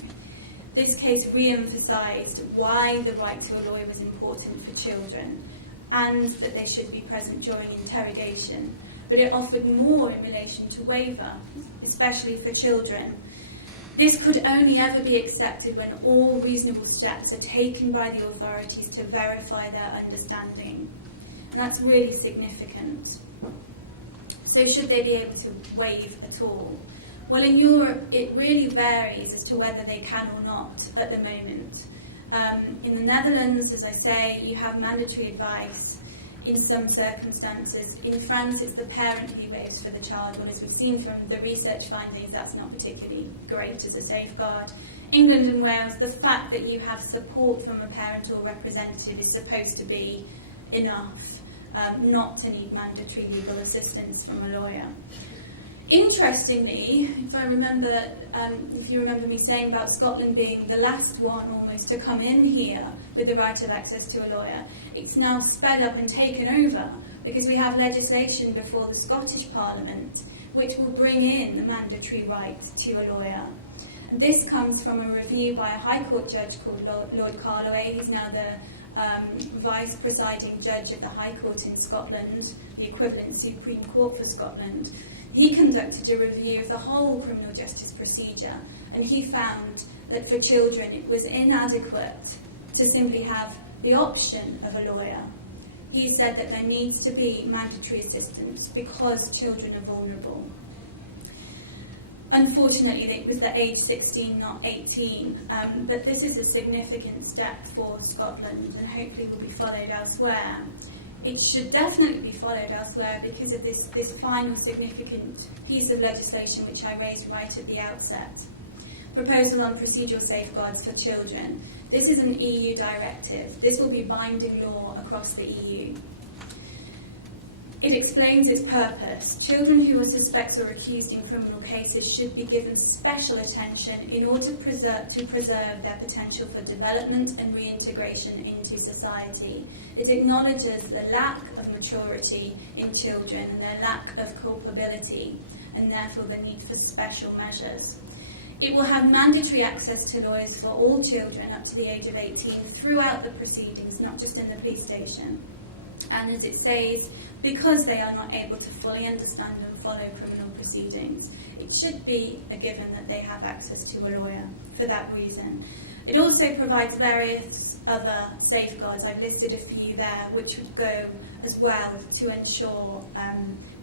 This case re-emphasised why the right to a lawyer was important for children and that they should be present during interrogation. But it offered more in relation to waiver, especially for children. This could only ever be accepted when all reasonable steps are taken by the authorities to verify their understanding. And that's really significant. So should they be able to waive at all? Well, in Europe, it really varies as to whether they can or not at the moment. In the Netherlands, as I say, you have mandatory advice in some circumstances. In France, it's the parent who waives for the child. Well, as we've seen from the research findings, that's not particularly great as a safeguard. England and Wales, the fact that you have support from a parent or representative is supposed to be enough not to need mandatory legal assistance from a lawyer. Interestingly, if you remember me saying about Scotland being the last one almost to come in here with the right of access to a lawyer, it's now sped up and taken over because we have legislation before the Scottish Parliament which will bring in the mandatory right to a lawyer. And this comes from a review by a High Court judge called Lord Carloway. He's now the vice presiding judge at the High Court in Scotland, the equivalent Supreme Court for Scotland. He conducted a review of the whole criminal justice procedure, and he found that for children it was inadequate to simply have the option of a lawyer. He said that there needs to be mandatory assistance because children are vulnerable. Unfortunately, it was the age 16, not 18, but this is a significant step for Scotland and hopefully will be followed elsewhere. It should definitely be followed elsewhere because of this final significant piece of legislation which I raised right at the outset. Proposal on procedural safeguards for children. This is an EU directive. This will be binding law across the EU. It explains its purpose. Children who are suspects or accused in criminal cases should be given special attention in order to preserve their potential for development and reintegration into society. It acknowledges the lack of maturity in children and their lack of culpability, and therefore the need for special measures. It will have mandatory access to lawyers for all children up to the age of 18 throughout the proceedings, not just in the police station. And as it says, because they are not able to fully understand and follow criminal proceedings, it should be a given that they have access to a lawyer for that reason. It also provides various other safeguards. I've listed a few there which would go as well to ensure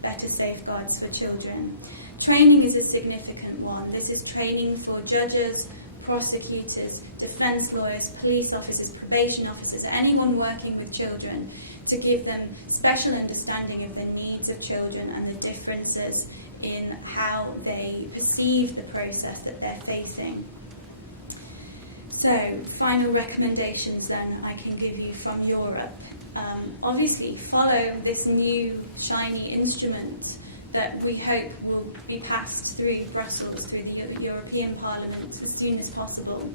better safeguards for children. Training is a significant one. This is training for judges, prosecutors, defence lawyers, police officers, probation officers, anyone working with children, to give them special understanding of the needs of children and the differences in how they perceive the process that they're facing. So, final recommendations then I can give you from Europe. Obviously, follow this new shiny instrument that we hope will be passed through Brussels, through the European Parliament as soon as possible.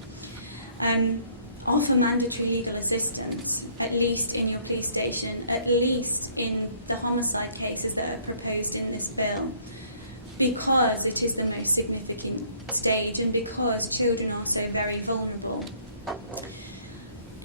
Offer mandatory legal assistance, at least in your police station, at least in the homicide cases that are proposed in this bill, because it is the most significant stage and because children are so very vulnerable.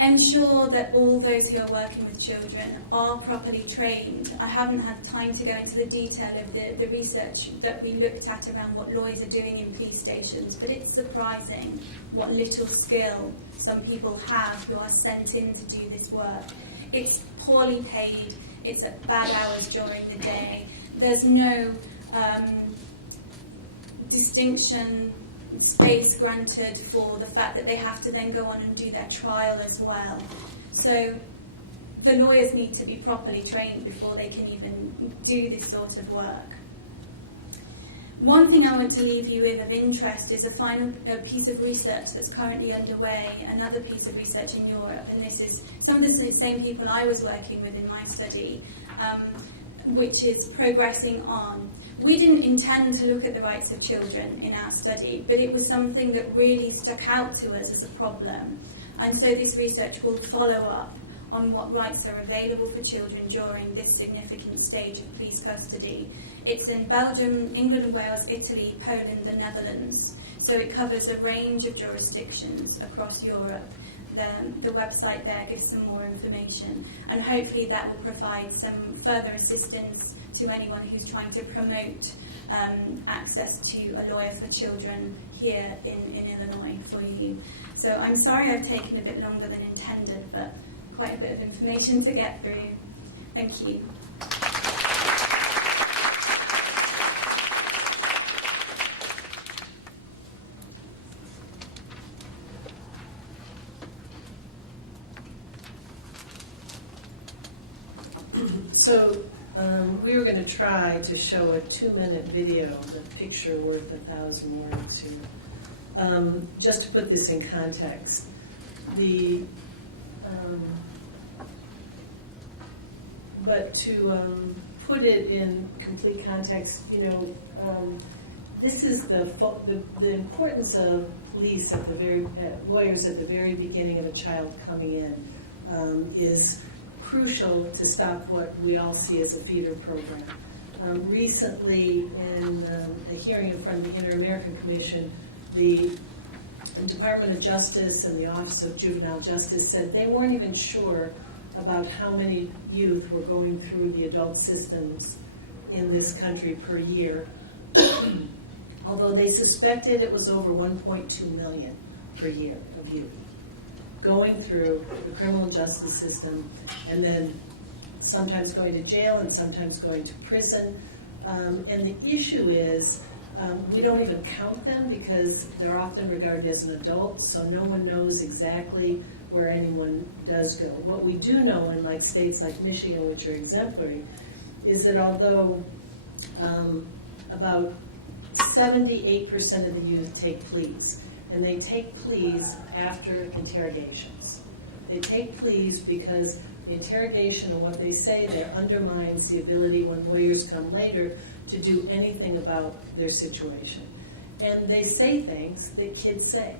Ensure that all those who are working with children are properly trained. I haven't had time to go into the detail of the research that we looked at around what lawyers are doing in police stations, but it's surprising what little skill some people have who are sent in to do this work. It's poorly paid, it's at bad hours during the day, there's no distinction, space granted for the fact that they have to then go on and do their trial as well. So the lawyers need to be properly trained before they can even do this sort of work. One thing I want to leave you with of interest is a final piece of research that's currently underway, another piece of research in Europe, and this is some of the same people I was working with in my study, which is progressing on. We didn't intend to look at the rights of children in our study, but it was something that really stuck out to us as a problem. And so this research will follow up on what rights are available for children during this significant stage of police custody. It's in Belgium, England and Wales, Italy, Poland, the Netherlands. So it covers a range of jurisdictions across Europe. The website there gives some more information, and hopefully that will provide some further assistance to anyone who's trying to promote access to a lawyer for children here in Illinois for you. So I'm sorry I've taken a bit longer than intended, but quite a bit of information to get through. Thank you. So we were going to try to show a 2-minute video, the picture worth 1,000 words here. Just to put this in context, but to put it in complete context, this is the importance of police at the lawyers at the very beginning of a child coming in is crucial to stop what we all see as a feeder program. Recently, in a hearing in front of the Inter-American Commission, the Department of Justice and the Office of Juvenile Justice said they weren't even sure about how many youth were going through the adult systems in this country per year, although they suspected it was over 1.2 million per year of youth going through the criminal justice system and then sometimes going to jail and sometimes going to prison. And the issue is we don't even count them because they're often regarded as an adult, so no one knows exactly where anyone does go. What we do know in like states like Michigan, which are exemplary, is that although about 78% of the youth take pleas, and they take pleas after interrogations. They take pleas because the interrogation and what they say there undermines the ability when lawyers come later to do anything about their situation. And they say things that kids say.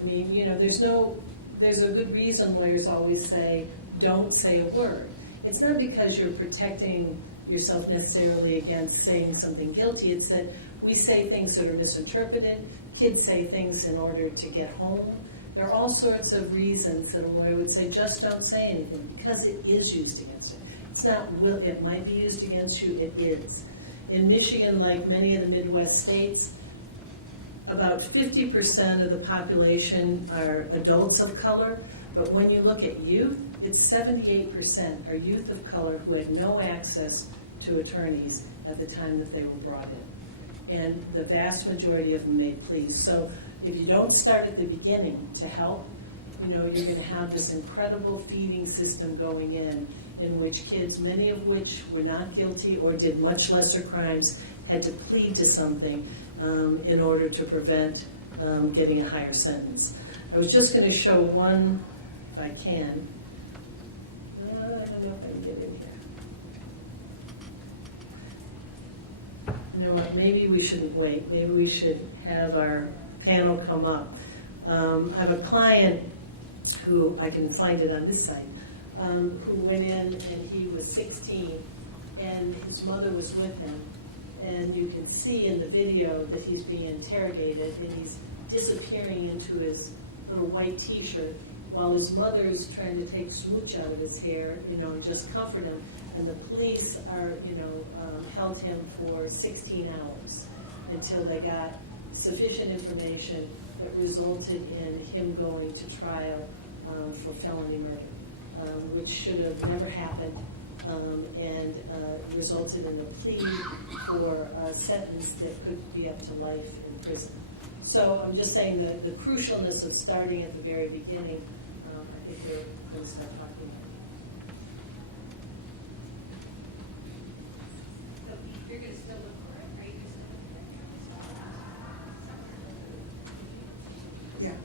I mean, there's a good reason lawyers always say, don't say a word. It's not because you're protecting yourself necessarily against saying something guilty. It's that we say things that are misinterpreted. Kids say things in order to get home. There are all sorts of reasons that a lawyer would say, just don't say anything, because it is used against it. It's not it might be used against you, it is. In Michigan, like many of the Midwest states, about 50% of the population are adults of color, but when you look at youth, it's 78% are youth of color who had no access to attorneys at the time that they were brought in. And the vast majority of them made pleas. So if you don't start at the beginning to help, you're going to have this incredible feeding system going in which kids, many of which were not guilty or did much lesser crimes, had to plead to something in order to prevent getting a higher sentence. I was just going to show one, if I can. I don't know if I can get in here. You know what, maybe we shouldn't wait. Maybe we should have our panel come up. I have a client who, I can find it on this site, who went in and he was 16 and his mother was with him. And you can see in the video that he's being interrogated and he's disappearing into his little white t-shirt while his mother is trying to take smooch out of his hair, and just comfort him. And the police are, held him for 16 hours until they got sufficient information that resulted in him going to trial for felony murder, which should have never happened, and resulted in a plea for a sentence that could be up to life in prison. So I'm just saying that the crucialness of starting at the very beginning, I think we're going to start talking about. You're going to still look for it, right? Yeah.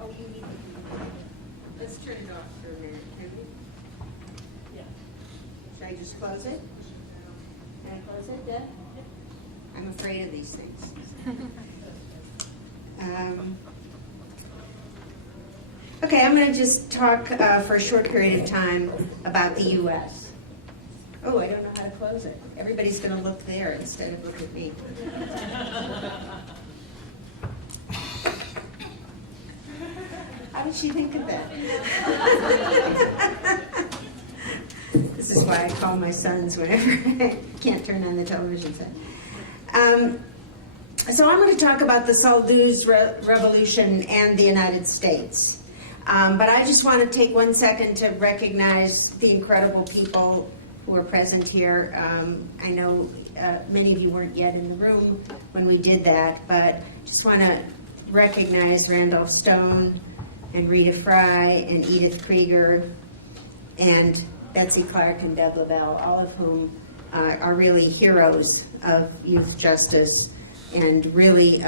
Oh, you need to. Let's turn it off for a minute, can we? Yeah. Should I just close it? Can I close it, Deb? I'm afraid of these things. Okay, I'm going to just talk for a short period of time about the U.S. Oh, I don't know how to close it. Everybody's going to look there instead of look at me. How did she think of that? This is why I call my sons whenever I can't turn on the television set. So I'm going to talk about the Saldus Revolution and the United States. But I just want to take 1 second to recognize the incredible people who are present here. I know many of you weren't yet in the room when we did that, but just want to recognize Randolph Stone, and Rita Fry and Edith Krieger and Betsy Clark and Bev Lavelle, all of whom are really heroes of youth justice. And really,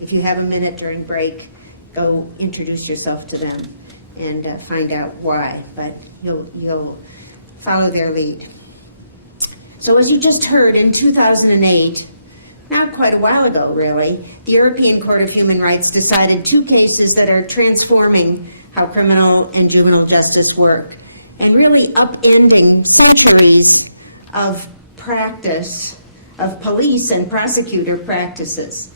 if you have a minute during break, go introduce yourself to them and find out why, but you'll follow their lead. So as you just heard, in 2008, not quite a while ago really, the European Court of Human Rights decided 2 cases that are transforming how criminal and juvenile justice work and really upending centuries of practice of police and prosecutor practices.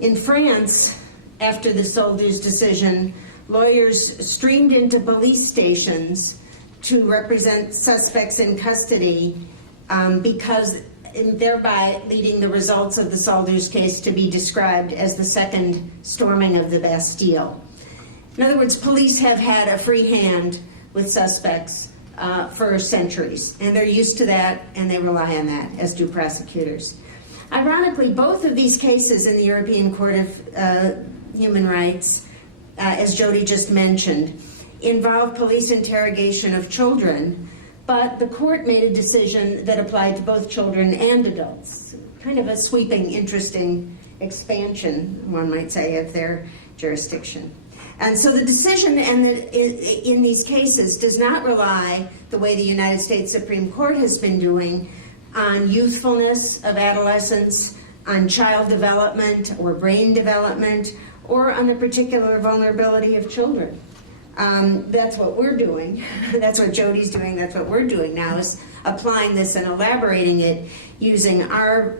In France, after the Soldus decision, lawyers streamed into police stations to represent suspects in custody because thereby leading the results of the Soldus case to be described as the second storming of the Bastille. In other words, police have had a free hand with suspects for centuries, and they're used to that, and they rely on that, as do prosecutors. Ironically, both of these cases in the European Court of Human Rights, as Jody just mentioned, involve police interrogation of children, but the court made a decision that applied to both children and adults. Kind of a sweeping, interesting expansion, one might say, of their jurisdiction. And so the decision in these cases does not rely, the way the United States Supreme Court has been doing, on youthfulness of adolescence, on child development or brain development, or on the particular vulnerability of children. That's what we're doing. That's what Jody's doing. That's what we're doing now, is applying this and elaborating it using our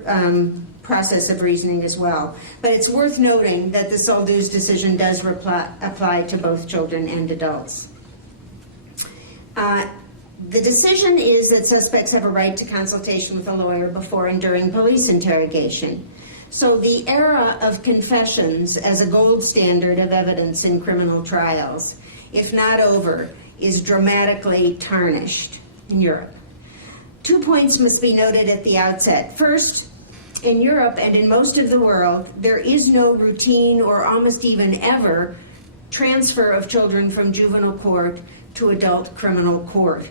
process of reasoning as well. But it's worth noting that the Soldus decision does apply to both children and adults. The decision is that suspects have a right to consultation with a lawyer before and during police interrogation. So the era of confessions as a gold standard of evidence in criminal trials, if not over, is dramatically tarnished in Europe. 2 points must be noted at the outset. First, in Europe and in most of the world, there is no routine or almost even ever transfer of children from juvenile court to adult criminal court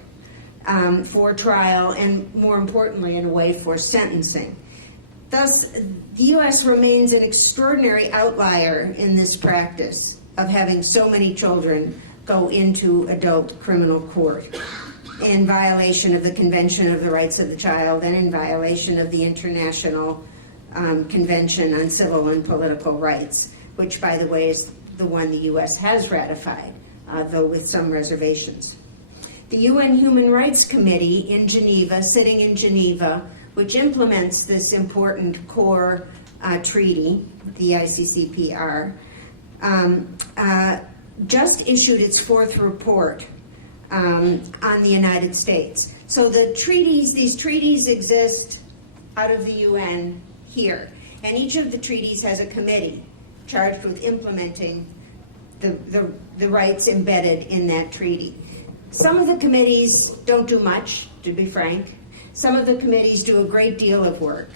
for trial and, more importantly, in a way, for sentencing. Thus, the U.S. remains an extraordinary outlier in this practice of having so many children go into adult criminal court, in violation of the Convention of the Rights of the Child and in violation of the International Convention on Civil and Political Rights, which, by the way, is the one the U.S. has ratified, though with some reservations. The UN Human Rights Committee in Geneva, sitting in Geneva, which implements this important core treaty, the ICCPR, just issued its 4th report on the United States. So these treaties exist out of the UN here, and each of the treaties has a committee charged with implementing the rights embedded in that treaty. Some of the committees don't do much, to be frank. Some of the committees do a great deal of work.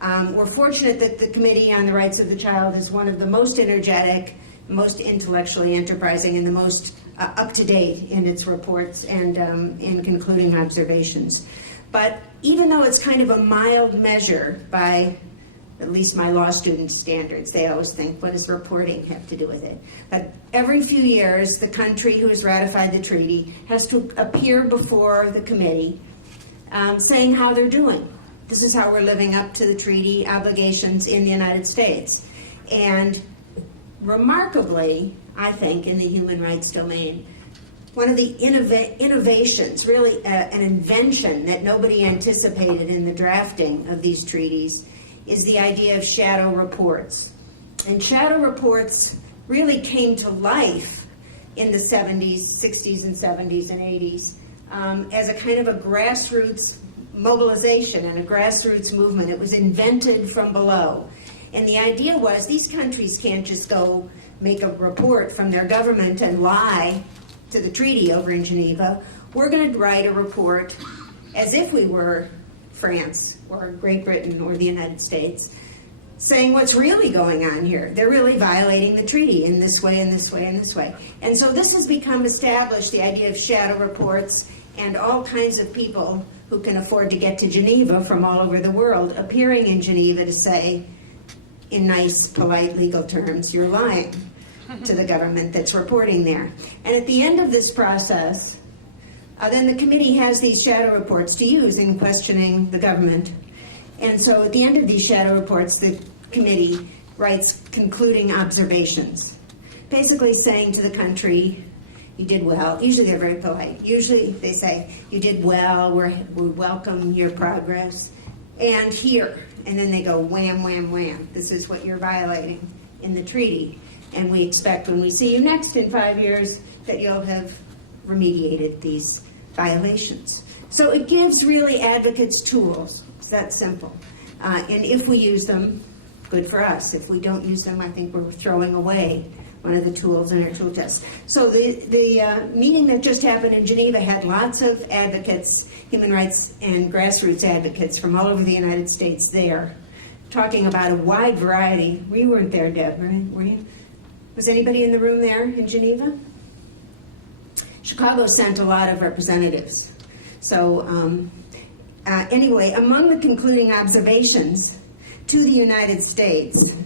We're fortunate that the Committee on the Rights of the Child is one of the most energetic, most intellectually enterprising, and the most up-to-date in its reports and in concluding observations. But even though it's kind of a mild measure by at least my law student standards, they always think, what does reporting have to do with it? But every few years, the country who has ratified the treaty has to appear before the committee saying how they're doing. This is how we're living up to the treaty obligations in the United States. And remarkably, I think, in the human rights domain, one of the innovations, really an invention that nobody anticipated in the drafting of these treaties, is the idea of shadow reports. And shadow reports really came to life in the 70s, 60s and 70s and 80s as a kind of a grassroots mobilization and a grassroots movement. It was invented from below. And the idea was these countries can't just go make a report from their government and lie to the treaty over in Geneva. We're going to write a report as if we were France or Great Britain or the United States, saying what's really going on here. They're really violating the treaty in this way, in this way, in this way. And so this has become established, the idea of shadow reports, and all kinds of people who can afford to get to Geneva from all over the world appearing in Geneva to say, in nice, polite legal terms, you're lying to the government that's reporting there. And at the end of this process, then the committee has these shadow reports to use in questioning the government. And so at the end of these shadow reports, the committee writes concluding observations, basically saying to the country, you did well. Usually they're very polite. Usually they say, you did well, we welcome your progress. And here, and then they go wham, wham, wham. This is what you're violating in the treaty. And we expect when we see you next in 5 years that you'll have remediated these violations. So it gives really advocates tools. It's that simple. And if we use them, good for us. If we don't use them, I think we're throwing away one of the tools in our tool chest. So the meeting that just happened in Geneva had lots of advocates, human rights and grassroots advocates from all over the United States there, talking about a wide variety. We weren't there, Deb, right? Were you? Was anybody in the room there in Geneva? Chicago sent a lot of representatives. So anyway, among the concluding observations to the United States,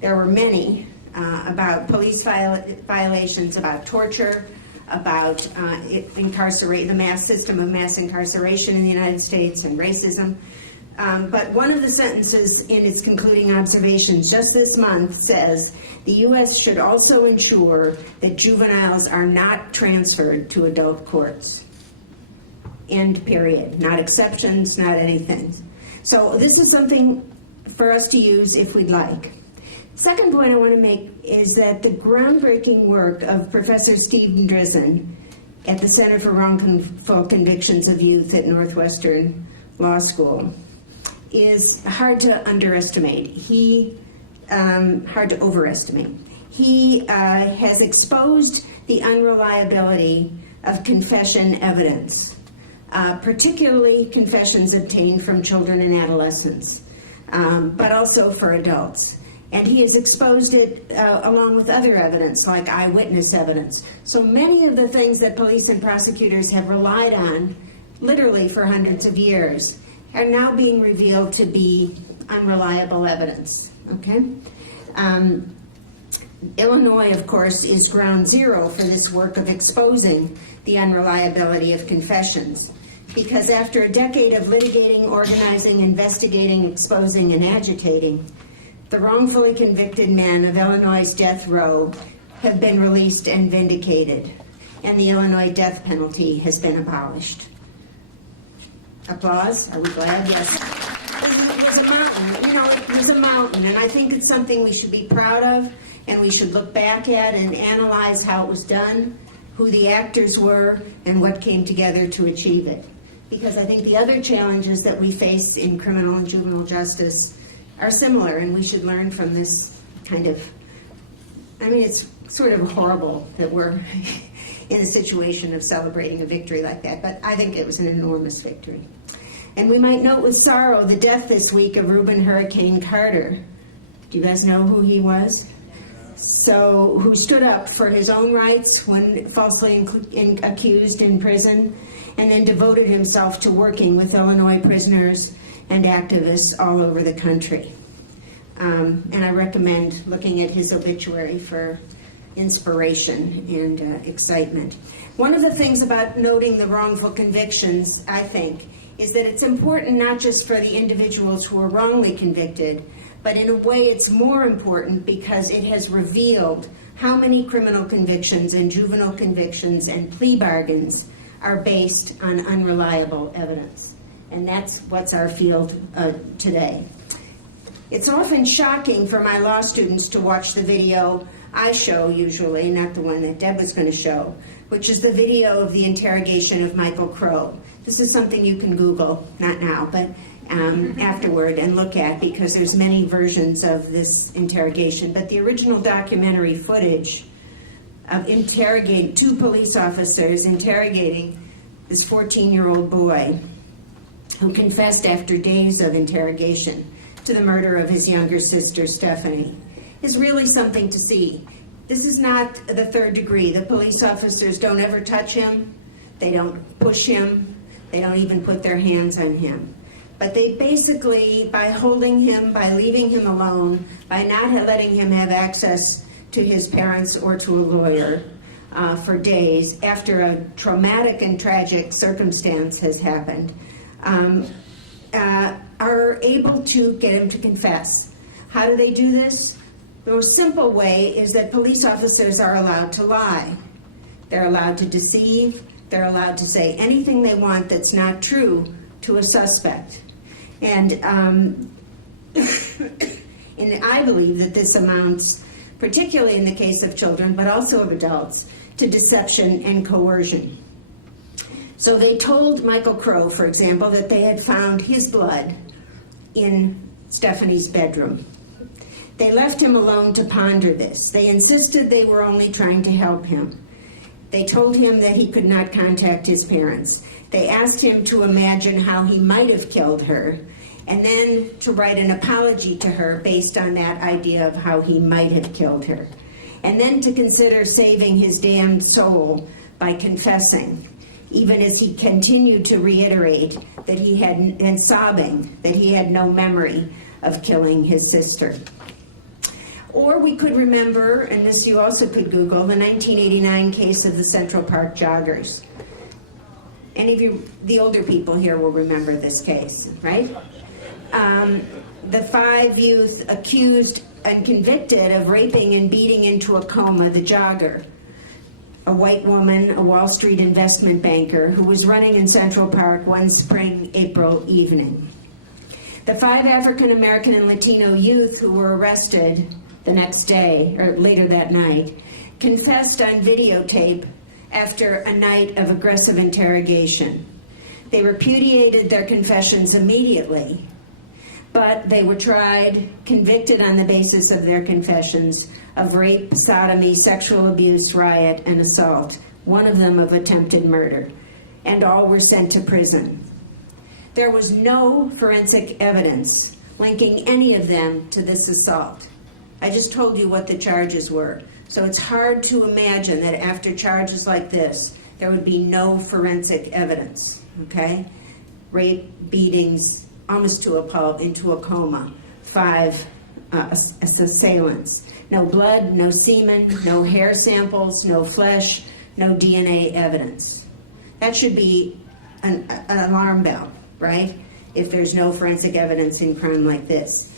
there were many about police violations, about torture, about the mass system of mass incarceration in the United States and racism. But one of the sentences in its concluding observations just this month says, the U.S. should also ensure that juveniles are not transferred to adult courts. End period. Not exceptions, not anything. So this is something for us to use if we'd like. Second point I want to make is that the groundbreaking work of Professor Steve Drizin at the Center for Wrongful Convictions of Youth at Northwestern Law School is hard to underestimate. Hard to overestimate. He has exposed the unreliability of confession evidence, particularly confessions obtained from children and adolescents, but also for adults. And he has exposed it along with other evidence, like eyewitness evidence. So many of the things that police and prosecutors have relied on, literally for hundreds of years, are now being revealed to be unreliable evidence. Okay? Illinois, of course, is ground zero for this work of exposing the unreliability of confessions. Because after a decade of litigating, organizing, investigating, exposing, and agitating, the wrongfully convicted men of Illinois' death row have been released and vindicated, and the Illinois death penalty has been abolished. Applause? Are we glad? Yes. It was a mountain. It was a mountain, and I think it's something we should be proud of, and we should look back at and analyze how it was done, who the actors were, and what came together to achieve it. Because I think the other challenges that we face in criminal and juvenile justice are similar, and we should learn from this kind of, it's sort of horrible that we're in a situation of celebrating a victory like that, but I think it was an enormous victory. And we might note with sorrow the death this week of Reuben Hurricane Carter. Do you guys know who he was? So, who stood up for his own rights when falsely accused in prison, and then devoted himself to working with Illinois prisoners and activists all over the country. And I recommend looking at his obituary for inspiration and excitement. One of the things about noting the wrongful convictions, I think, is that it's important not just for the individuals who are wrongly convicted, but in a way it's more important because it has revealed how many criminal convictions and juvenile convictions and plea bargains are based on unreliable evidence. And that's what's our field today. It's often shocking for my law students to watch the video I show usually, not the one that Deb was going to show, which is the video of the interrogation of Michael Crow. This is something you can Google, not now, but afterward, and look at, because there's many versions of this interrogation. But the original documentary footage of two police officers interrogating this 14-year-old boy who confessed after days of interrogation to the murder of his younger sister, Stephanie, is really something to see. This is not the third degree. The police officers don't ever touch him. They don't push him. They don't even put their hands on him. But they basically, by holding him, by leaving him alone, by not letting him have access to his parents or to a lawyer for days after a traumatic and tragic circumstance has happened, are able to get him to confess. How do they do this? The most simple way is that police officers are allowed to lie. They're allowed to deceive. They're allowed to say anything they want that's not true to a suspect. And I believe that this amounts, particularly in the case of children, but also of adults, to deception and coercion. So they told Michael Crow, for example, that they had found his blood in Stephanie's bedroom. They left him alone to ponder this. They insisted they were only trying to help him. They told him that he could not contact his parents. They asked him to imagine how he might have killed her, and then to write an apology to her based on that idea of how he might have killed her. And then to consider saving his damned soul by confessing, even as he continued to reiterate that he had, and sobbing, that he had no memory of killing his sister. Or we could remember, and this you also could Google, the 1989 case of the Central Park joggers. Any of you, the older people here, will remember this case, right? The 5 youth accused and convicted of raping and beating into a coma the jogger, a white woman, a Wall Street investment banker, who was running in Central Park one spring April evening. The 5 African American and Latino youth who were arrested the next day, or later that night, confessed on videotape after a night of aggressive interrogation. They repudiated their confessions immediately, but they were tried, convicted on the basis of their confessions of rape, sodomy, sexual abuse, riot, and assault, one of them of attempted murder, and all were sent to prison. There was no forensic evidence linking any of them to this assault. I just told you what the charges were. So it's hard to imagine that after charges like this, there would be no forensic evidence, okay? Rape, beatings, almost to a pulp, into a coma, 5 assailants. No blood, no semen, no hair samples, no flesh, no DNA evidence. That should be an alarm bell, right? If there's no forensic evidence in crime like this.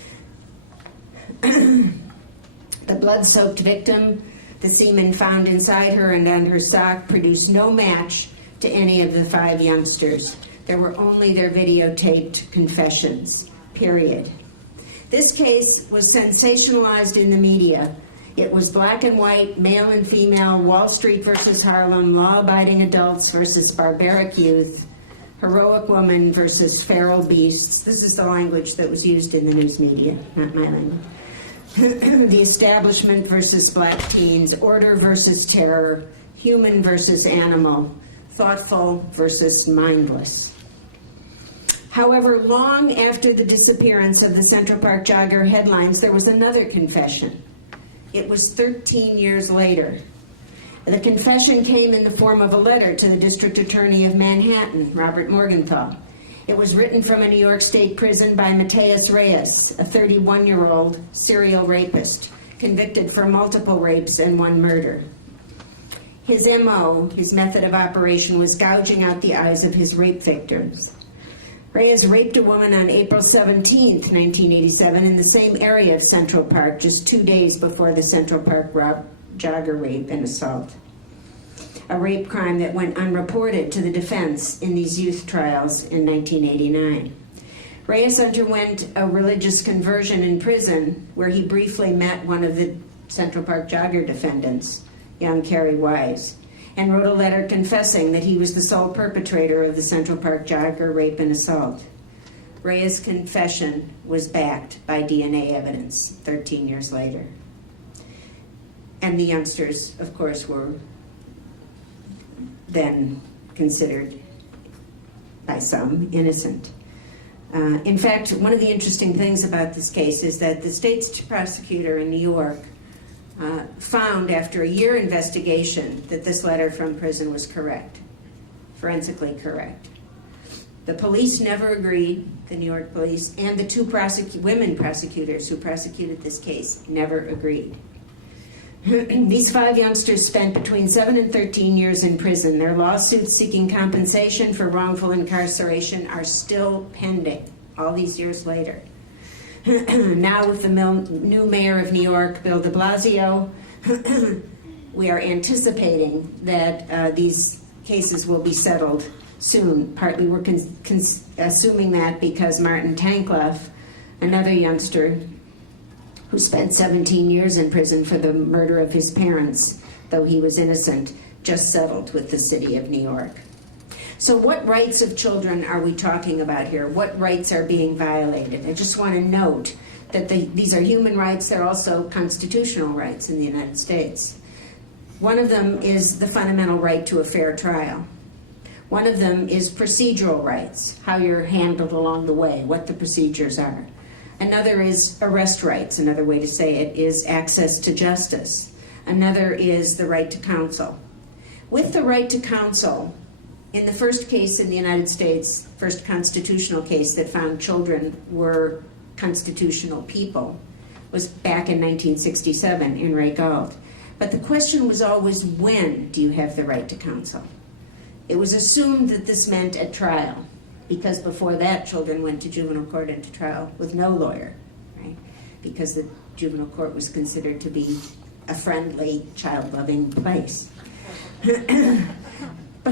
The blood-soaked victim, the semen found inside her and on her sock, produced no match to any of the 5 youngsters. There were only their videotaped confessions, period. This case was sensationalized in the media. It was black and white, male and female, Wall Street versus Harlem, law-abiding adults versus barbaric youth, heroic woman versus feral beasts. This is the language that was used in the news media, not my language. The establishment versus black teens, order versus terror, human versus animal, thoughtful versus mindless. However, long after the disappearance of the Central Park jogger headlines, there was another confession. It was 13 years later. The confession came in the form of a letter to the District Attorney of Manhattan, Robert Morgenthau. It was written from a New York State prison by Mateus Reyes, a 31-year-old serial rapist, convicted for multiple rapes and 1 murder. His MO, his method of operation, was gouging out the eyes of his rape victims. Reyes raped a woman on April 17, 1987, in the same area of Central Park, just 2 days before the Central Park jogger rape and assault. A rape crime that went unreported to the defense in these youth trials in 1989. Reyes underwent a religious conversion in prison, where he briefly met one of the Central Park jogger defendants, young Carrie Wise, and wrote a letter confessing that he was the sole perpetrator of the Central Park jogger rape and assault. Reyes' confession was backed by DNA evidence 13 years later. And the youngsters, of course, were then considered by some innocent. In fact, one of the interesting things about this case is that the state's prosecutor in New York found after a year investigation that this letter from prison was correct, forensically correct. The police never agreed, the New York police, and the two women prosecutors who prosecuted this case never agreed. These 5 youngsters spent between 7 and 13 years in prison. Their lawsuits seeking compensation for wrongful incarceration are still pending all these years later. Now with the new mayor of New York, Bill de Blasio, we are anticipating that these cases will be settled soon. Partly we're assuming that because Martin Tankleff, another youngster who spent 17 years in prison for the murder of his parents, though he was innocent, just settled with the city of New York. So what rights of children are we talking about here? What rights are being violated? I just want to note that these are human rights. They're also constitutional rights in the United States. One of them is the fundamental right to a fair trial. One of them is procedural rights, how you're handled along the way, what the procedures are. Another is arrest rights. Another way to say it is access to justice. Another is the right to counsel. With the right to counsel, in the first case in the United States, first constitutional case that found children were constitutional people, was back in 1967 in Ray Gault. But the question was always, when do you have the right to counsel? It was assumed that this meant at trial, because before that, children went to juvenile court and to trial with no lawyer, right? Because the juvenile court was considered to be a friendly, child-loving place.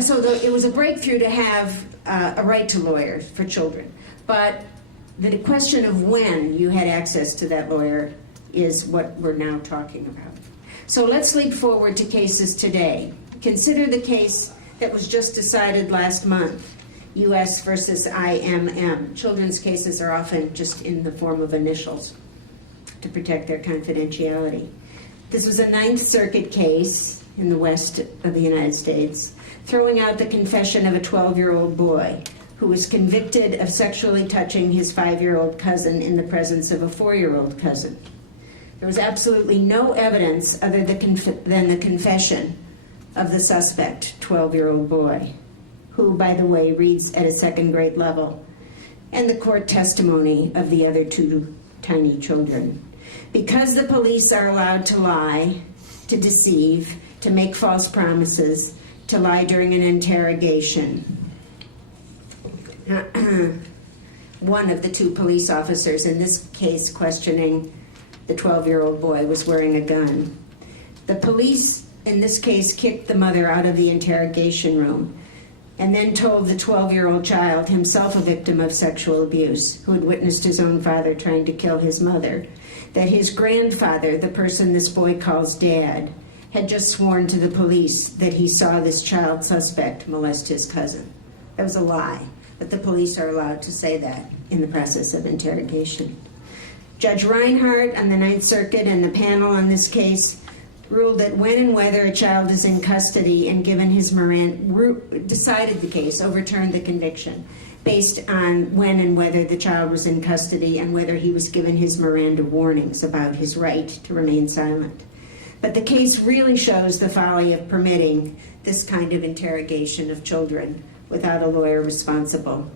So it was a breakthrough to have a right to lawyers for children. But the question of when you had access to that lawyer is what we're now talking about. So let's leap forward to cases today. Consider the case that was just decided last month. U.S. versus IMM. Children's cases are often just in the form of initials to protect their confidentiality. This was a Ninth Circuit case in the west of the United States, throwing out the confession of a 12-year-old boy who was convicted of sexually touching his 5-year-old cousin in the presence of a 4-year-old cousin. There was absolutely no evidence other than the confession of the suspect, 12-year-old boy, who, by the way, reads at a second-grade level, and the court testimony of the other two tiny children. Because the police are allowed to lie, to deceive, to make false promises, to lie during an interrogation, one of the two police officers in this case questioning the 12-year-old boy was wearing a gun. The police, in this case, kicked the mother out of the interrogation room and then told the 12-year-old child, himself a victim of sexual abuse, who had witnessed his own father trying to kill his mother, that his grandfather, the person this boy calls dad, had just sworn to the police that he saw this child suspect molest his cousin. That was a lie, but the police are allowed to say that in the process of interrogation. Judge Reinhardt on the Ninth Circuit and the panel on this case ruled that when and whether a child is in custody and given his Miranda, decided the case, overturned the conviction, based on when and whether the child was in custody and whether he was given his Miranda warnings about his right to remain silent. But the case really shows the folly of permitting this kind of interrogation of children without a lawyer responsible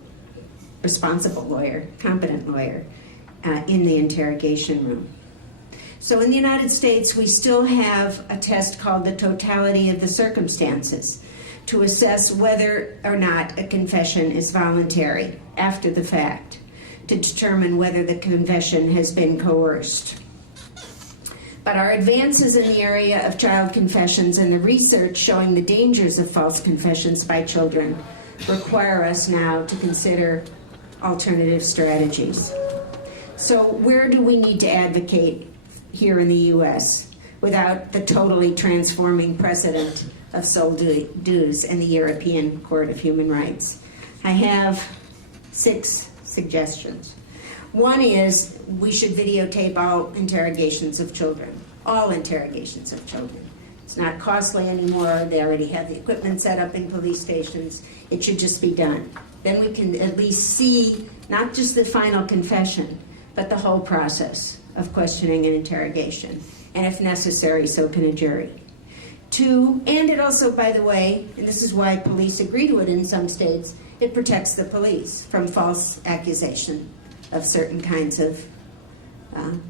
lawyer, competent lawyer, in the interrogation room. So in the United States, we still have a test called the totality of the circumstances to assess whether or not a confession is voluntary after the fact, to determine whether the confession has been coerced. But our advances in the area of child confessions and the research showing the dangers of false confessions by children require us now to consider alternative strategies. So where do we need to advocate here in the U.S. without the totally transforming precedent of Soldus and the European Court of Human Rights? I have 6 suggestions. One is we should videotape all interrogations of children, all interrogations of children. It's not costly anymore. They already have the equipment set up in police stations. It should just be done. Then we can at least see not just the final confession, but the whole process of questioning and interrogation. And if necessary, so can a jury. 2, and it also, by the way, and this is why police agree to it in some states, it protects the police from false accusation of certain kinds of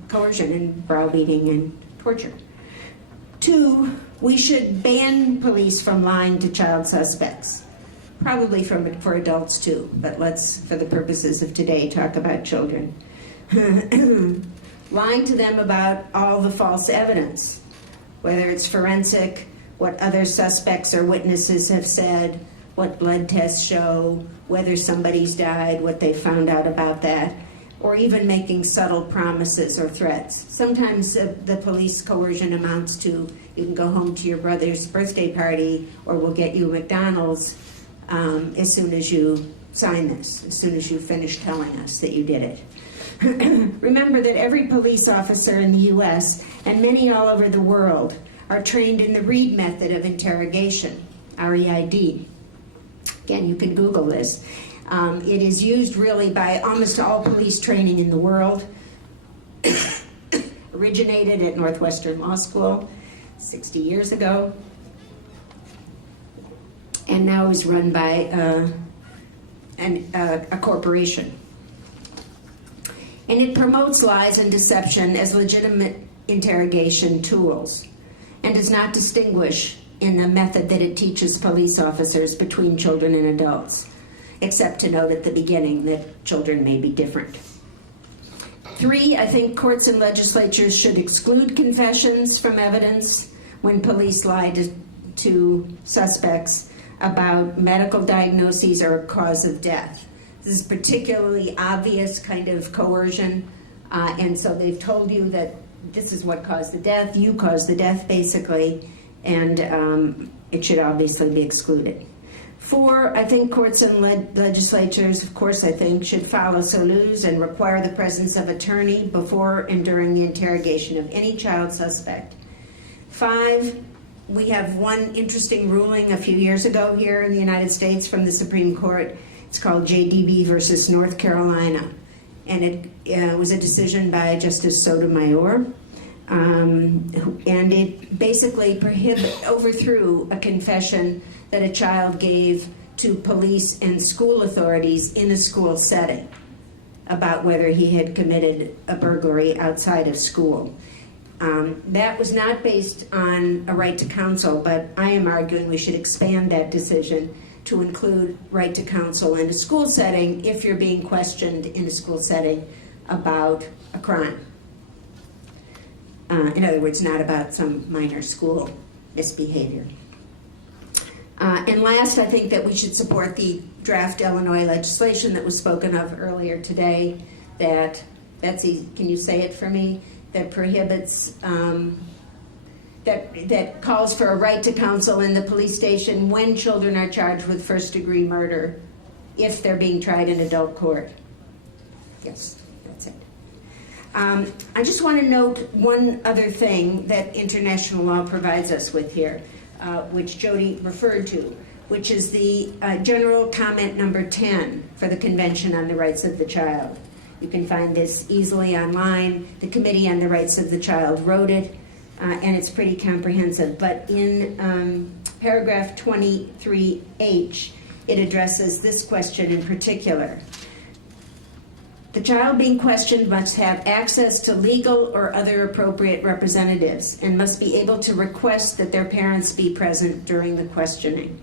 coercion and browbeating and torture. 2, we should ban police from lying to child suspects. Probably for adults too, but let's, for the purposes of today, talk about children. Lying to them about all the false evidence, whether it's forensic, what other suspects or witnesses have said, what blood tests show, whether somebody's died, what they found out about that, or even making subtle promises or threats. Sometimes the police coercion amounts to, you can go home to your brother's birthday party, or we'll get you McDonald's as soon as you sign this, as soon as you finish telling us that you did it. Remember that every police officer in the U.S. and many all over the world are trained in the Reid method of interrogation, REID. Again, you can Google this. It is used really by almost all police training in the world. Originated at Northwestern Law School 60 years ago, and now is run by a corporation. And it promotes lies and deception as legitimate interrogation tools, and does not distinguish in the method that it teaches police officers between children and adults, except to note at the beginning that children may be different. 3, I think courts and legislatures should exclude confessions from evidence when police lie to suspects about medical diagnoses or cause of death. This is particularly obvious kind of coercion, and so they've told you that this is what caused the death, you caused the death basically, and it should obviously be excluded. 4, I think courts and legislatures, of course, I think, should follow Soluz and require the presence of attorney before and during the interrogation of any child suspect. 5, we have one interesting ruling a few years ago here in the United States from the Supreme Court. It's called JDB versus North Carolina, and it was a decision by Justice Sotomayor, and it basically overthrew a confession that a child gave to police and school authorities in a school setting about whether he had committed a burglary outside of school. That was not based on a right to counsel, but I am arguing we should expand that decision to include right to counsel in a school setting if you're being questioned in a school setting about a crime. In other words, not about some minor school misbehavior. And last, I think that we should support the draft Illinois legislation that was spoken of earlier today that, Betsy, can you say it for me? That prohibits, that calls for a right to counsel in the police station when children are charged with first-degree murder if they're being tried in adult court. Yes, that's it. I just want to note one other thing that international law provides us with here, which Jody referred to, which is the general comment number 10 for the Convention on the Rights of the Child. You can find this easily online. The Committee on the Rights of the Child wrote it, and it's pretty comprehensive. But in paragraph 23H, it addresses this question in particular. The child being questioned must have access to legal or other appropriate representatives and must be able to request that their parents be present during the questioning.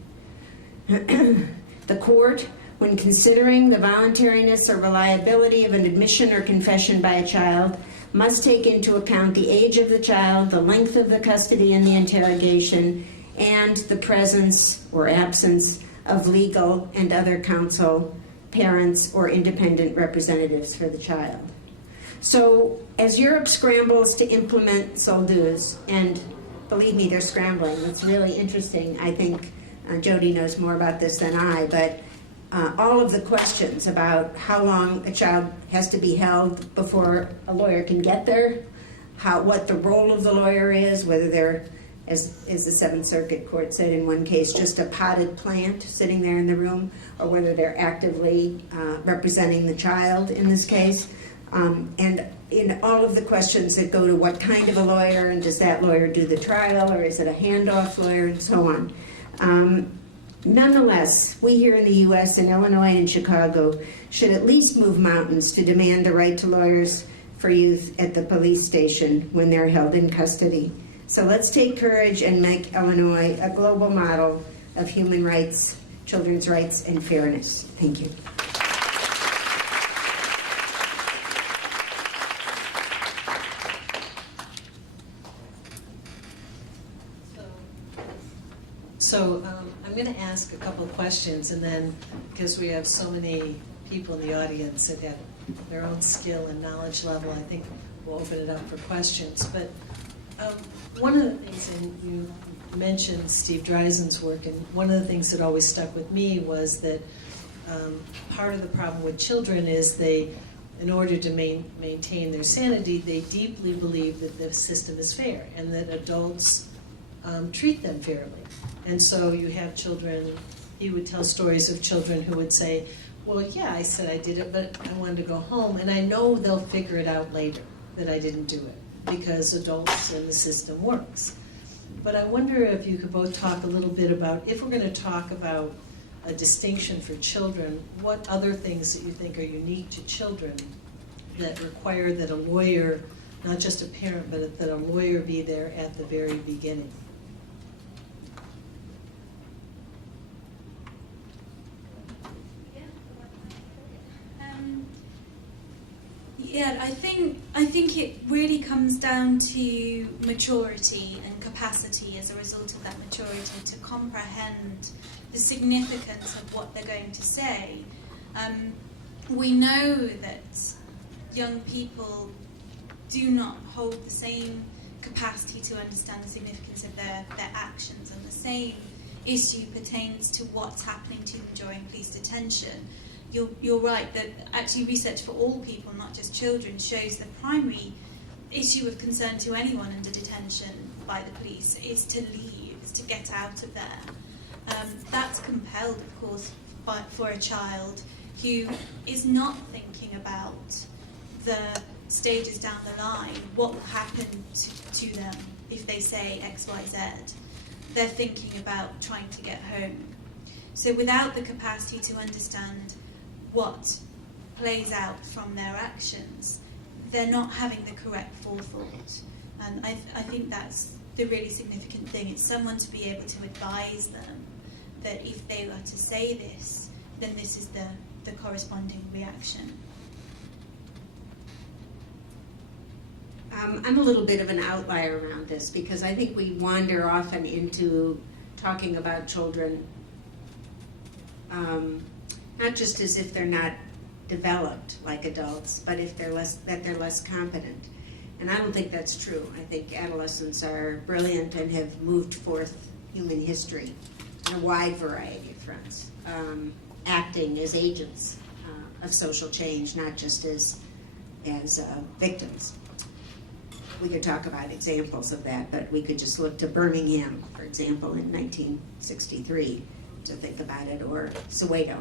The court, when considering the voluntariness or reliability of an admission or confession by a child, must take into account the age of the child, the length of the custody and the interrogation, and the presence or absence of legal and other counsel, parents, or independent representatives for the child. So, as Europe scrambles to implement Soluz, and believe me, they're scrambling, it's really interesting. I think Jody knows more about this than I, but all of the questions about how long a child has to be held before a lawyer can get there, what the role of the lawyer is, whether they're as the Seventh Circuit Court said in one case, just a potted plant sitting there in the room, or whether they're actively representing the child in this case. And in all of the questions that go to what kind of a lawyer, and does that lawyer do the trial, or is it a handoff lawyer, and so on. Nonetheless, we here in the U.S., in Illinois and Chicago, should at least move mountains to demand the right to lawyers for youth at the police station when they're held in custody. So let's take courage and make Illinois a global model of human rights, children's rights, and fairness. Thank you. So I'm going to ask a couple of questions, and then, because we have so many people in the audience that have their own skill and knowledge level, I think we'll open it up for questions. But one of the things, and you mentioned Steve Dreisen's work, and one of the things that always stuck with me was that part of the problem with children is they, in order to maintain their sanity, they deeply believe that the system is fair and that adults treat them fairly. And so you have children, he would tell stories of children who would say, well, yeah, I said I did it, but I wanted to go home, and I know they'll figure it out later that I didn't do it, because adults and the system works. But I wonder if you could both talk a little bit about, if we're going to talk about a distinction for children, what other things that you think are unique to children that require that a lawyer, not just a parent, but that a lawyer be there at the very beginning? Yeah, I think it really comes down to maturity and capacity as a result of that maturity to comprehend the significance of what they're going to say. We know that young people do not hold the same capacity to understand the significance of their actions, and the same issue pertains to what's happening to them during police detention. You're right that actually research for all people, not just children, shows the primary issue of concern to anyone under detention by the police is to leave, is to get out of there. That's compelled, of course, for a child who is not thinking about the stages down the line, what will happen to them if they say X, Y, Z. They're thinking about trying to get home. So without the capacity to understand what plays out from their actions, they're not having the correct forethought. And I think that's the really significant thing. It's someone to be able to advise them that if they are to say this, then this is the corresponding reaction. I'm a little bit of an outlier around this, because I think we wander often into talking about children not just as if they're not developed like adults, but if they're less competent. And I don't think that's true. I think adolescents are brilliant and have moved forth human history in a wide variety of fronts, acting as agents of social change, not just as victims. We could talk about examples of that, but we could just look to Birmingham, for example, in 1963 to think about it, or Soweto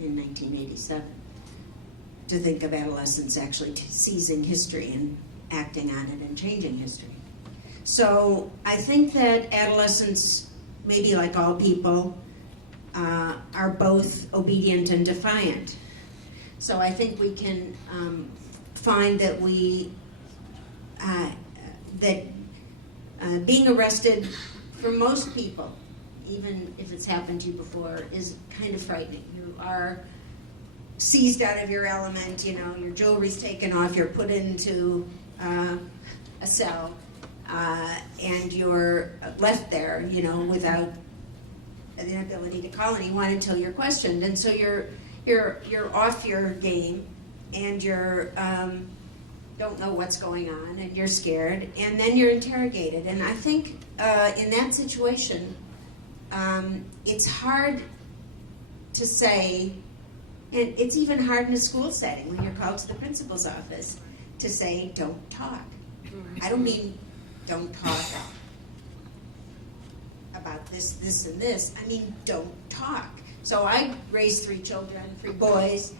in 1987, to think of adolescents actually seizing history and acting on it and changing history. So I think that adolescents, maybe like all people, are both obedient and defiant. So I think we can find that being arrested for most people, even if it's happened to you before, is kind of frightening. You are seized out of your element, your jewelry's taken off, you're put into a cell, and you're left there, without an ability to call anyone until you're questioned. And so you're off your game, and you're don't know what's going on, and you're scared, and then you're interrogated. And I think in that situation, it's hard to say, and it's even hard in a school setting when you're called to the principal's office to say, don't talk. I don't mean don't talk this, this, and this. I mean, don't talk. So I raised 3 children, 3 boys,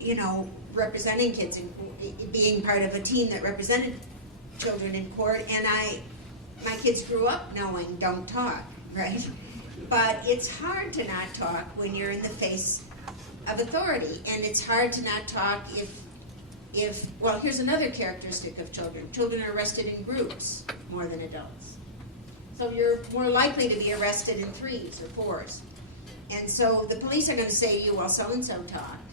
you know, representing kids and being part of a team that represented children in court, and my kids grew up knowing don't talk, right? But it's hard to not talk when you're in the face of authority, and it's hard to not talk if well, here's another characteristic of children. Children are arrested in groups more than adults. So you're more likely to be arrested in 3s or 4s. And so the police are going to say to you, well, so-and-so talked,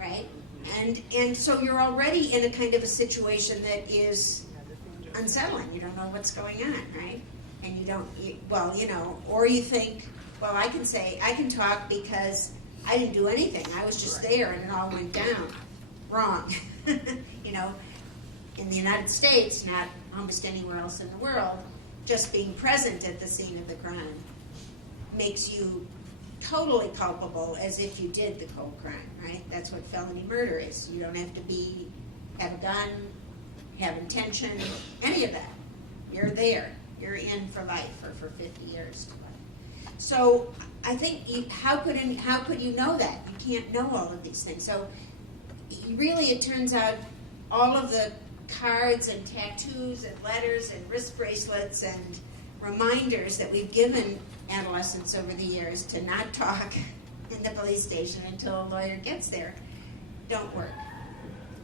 right? And so you're already in a kind of a situation that is unsettling. You don't know what's going on, right? And you don't, well, you know, or you think, well, I can talk because I didn't do anything. I was just there and it all went down. Wrong. You know, in the United States, not almost anywhere else in the world, just being present at the scene of the crime makes you totally culpable as if you did the whole crime, right? That's what felony murder is. You don't have to have a gun, have intention, any of that. You're there. You're in for life or for 50 years. So I think, how could you know that? You can't know all of these things. So really it turns out all of the cards and tattoos and letters and wrist bracelets and reminders that we've given adolescents over the years to not talk in the police station until a lawyer gets there don't work.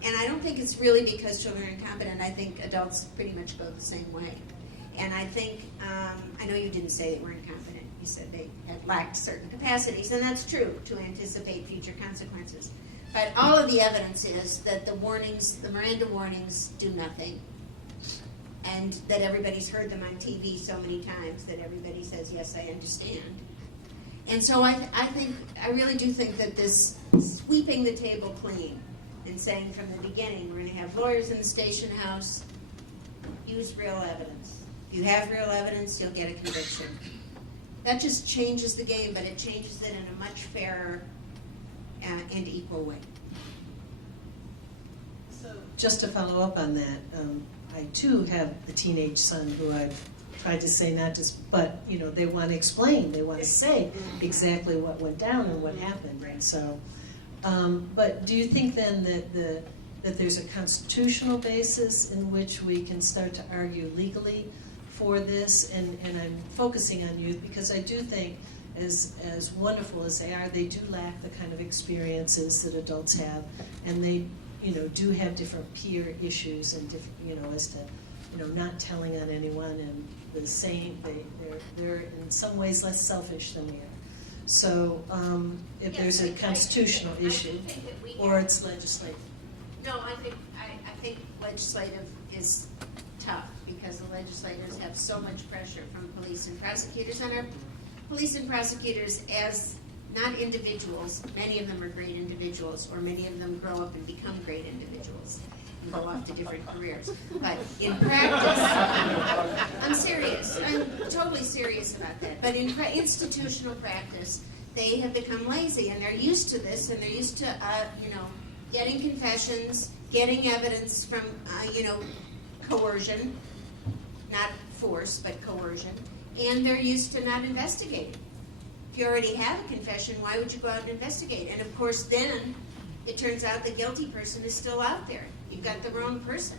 And I don't think it's really because children are incompetent. I think adults pretty much go the same way. And I think, I know you didn't say they were incompetent. You said they had lacked certain capacities, and that's true, to anticipate future consequences. But all of the evidence is that the warnings, the Miranda warnings, do nothing. And that everybody's heard them on TV so many times that everybody says, yes, I understand. And so I really do think that this sweeping the table clean and saying from the beginning, we're going to have lawyers in the station house, use real evidence. If you have real evidence, you'll get a conviction. That just changes the game, but it changes it in a much fairer and equal way. So just to follow up on that, I too have a teenage son who I've tried to say not to, but you know, they want to explain, they want to say exactly what went down and what happened, and so. But do you think then that there's a constitutional basis in which we can start to argue legally for this? And I'm focusing on youth because I do think, as wonderful as they are, they do lack the kind of experiences that adults have, and they, you know, do have different peer issues and different, you know, as to, you know, not telling on anyone and the same. They're in some ways less selfish than we are. So if there's a constitutional issue, or it's legislative. No, I think legislative is tough because the legislators have so much pressure from police and prosecutors, and our police and prosecutors, as not individuals, many of them are great individuals, or many of them grow up and become great individuals and go off to different careers. But in practice, I'm serious. I'm totally serious about that. But in institutional practice, they have become lazy, and they're used to this, and they're used to, you know, getting confessions, getting evidence from, you know, coercion, not force, but coercion, and they're used to not investigating. If you already have a confession, why would you go out and investigate? And of course, then it turns out the guilty person is still out there. You've got the wrong person.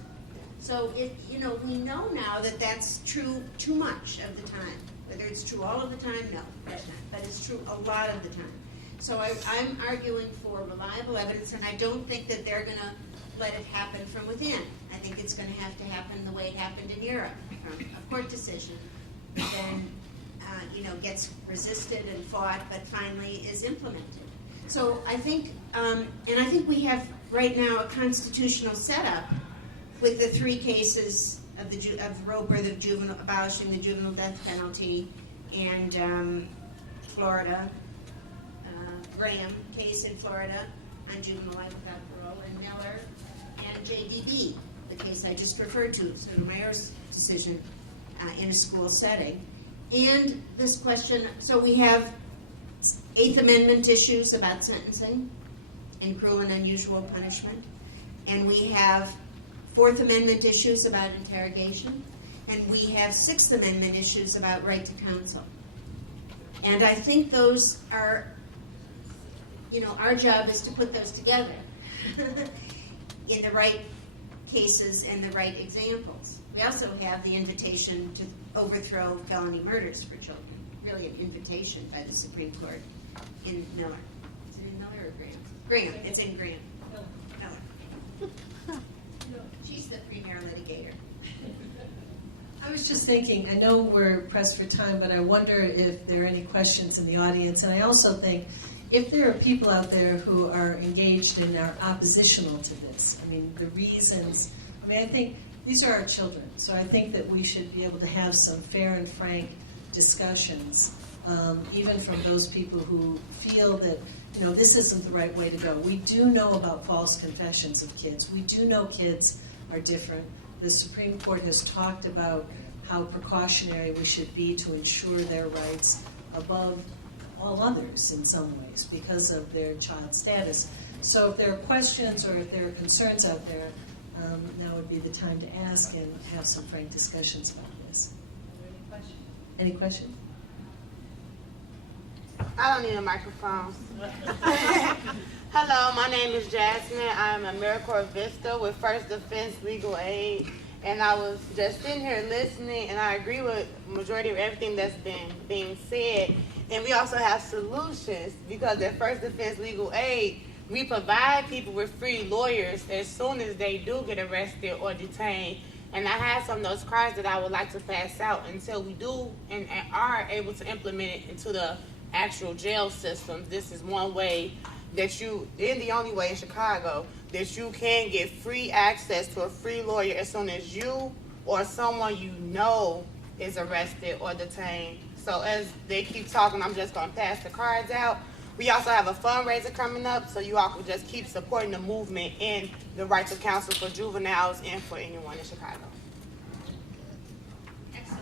So you know, we know now that that's true too much of the time. Whether it's true all of the time, no, that's not. But it's true a lot of the time. So I'm arguing for reliable evidence, and I don't think that they're going to let it happen from within. I think it's going to have to happen the way it happened in Europe, from a court decision, then you know, gets resisted and fought, but finally is implemented. So I think, and I think we have right now a constitutional setup with the 3 cases of Roe v. Juvenile, abolishing the juvenile death penalty, and Florida, Graham case in Florida on juvenile life without parole, and Miller and JDB, the case I just referred to, Sotomayor's decision in a school setting. And this question, so we have 8th Amendment issues about sentencing and cruel and unusual punishment, and we have 4th Amendment issues about interrogation, and we have Sixth Amendment issues about right to counsel. And I think those are, our job is to put those together in the right cases and the right examples. We also have the invitation to overthrow felony murders for children. Really an invitation by the Supreme Court in Miller. Is it in Miller or Graham? Graham. It's in Graham. Miller. She's the premier litigator. I was just thinking, I know we're pressed for time, but I wonder if there are any questions in the audience. And I also think if there are people out there who are engaged and are oppositional to this, the reasons, I think these are our children. So I think that we should be able to have some fair and frank discussions, even from those people who feel that, this isn't the right way to go. We do know about false confessions of kids. We do know kids are different. The Supreme Court has talked about how precautionary we should be to ensure their rights above all others in some ways because of their child status. So if there are questions or if there are concerns out there, now would be the time to ask and have some frank discussions about this. Are there any questions? Any questions? I don't need a microphone. Hello, my name is Jasmine. I'm AmeriCorps Vista with First Defense Legal Aid. And I was just sitting here listening, and I agree with the majority of everything that's been being said. And we also have solutions because at First Defense Legal Aid, we provide people with free lawyers as soon as they do get arrested or detained. And I have some of those cards that I would like to pass out until we do and are able to implement it into the actual jail systems. This is one way that and the only way in Chicago, that you can get free access to a free lawyer as soon as you or someone you know is arrested or detained. So as they keep talking, I'm just going to pass the cards out. We also have a fundraiser coming up, so you all can just keep supporting the movement in the right to counsel for juveniles and for anyone in Chicago. Excellent.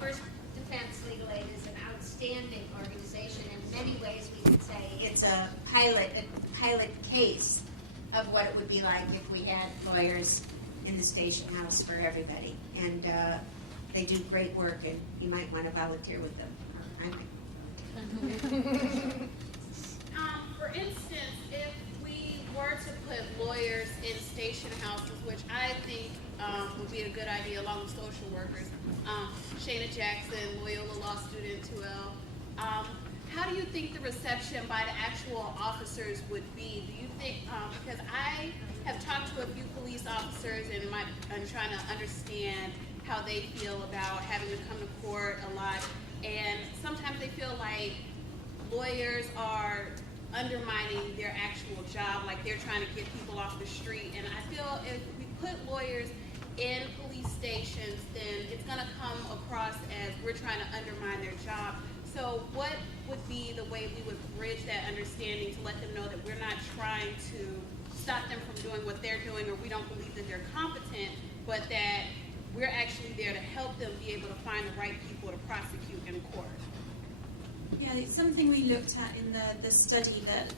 First Defense Legal Aid is an outstanding organization. In many ways, we could say it's a pilot case of what it would be like if we had lawyers in the station house for everybody. And they do great work, and you might want to volunteer with them. I might. For instance, if we were to put lawyers in station houses, which I think would be a good idea along with social workers, Shayna Jackson, Loyola Law student 2L, how do you think the reception by the actual officers would be? Do you think, because I have talked to a few police officers and I'm trying to understand how they feel about having to come to court a lot, and sometimes they feel like lawyers are undermining their actual job, like they're trying to get people off the street. And I feel if we put lawyers in police stations, then it's going to come across as we're trying to undermine their job. So what would be the way we would bridge that understanding to let them know that we're not trying to stop them from doing what they're doing, or we don't believe that they're competent, but that we're actually there to help them be able to find the right people to prosecute in court? Yeah, it's something we looked at in the study that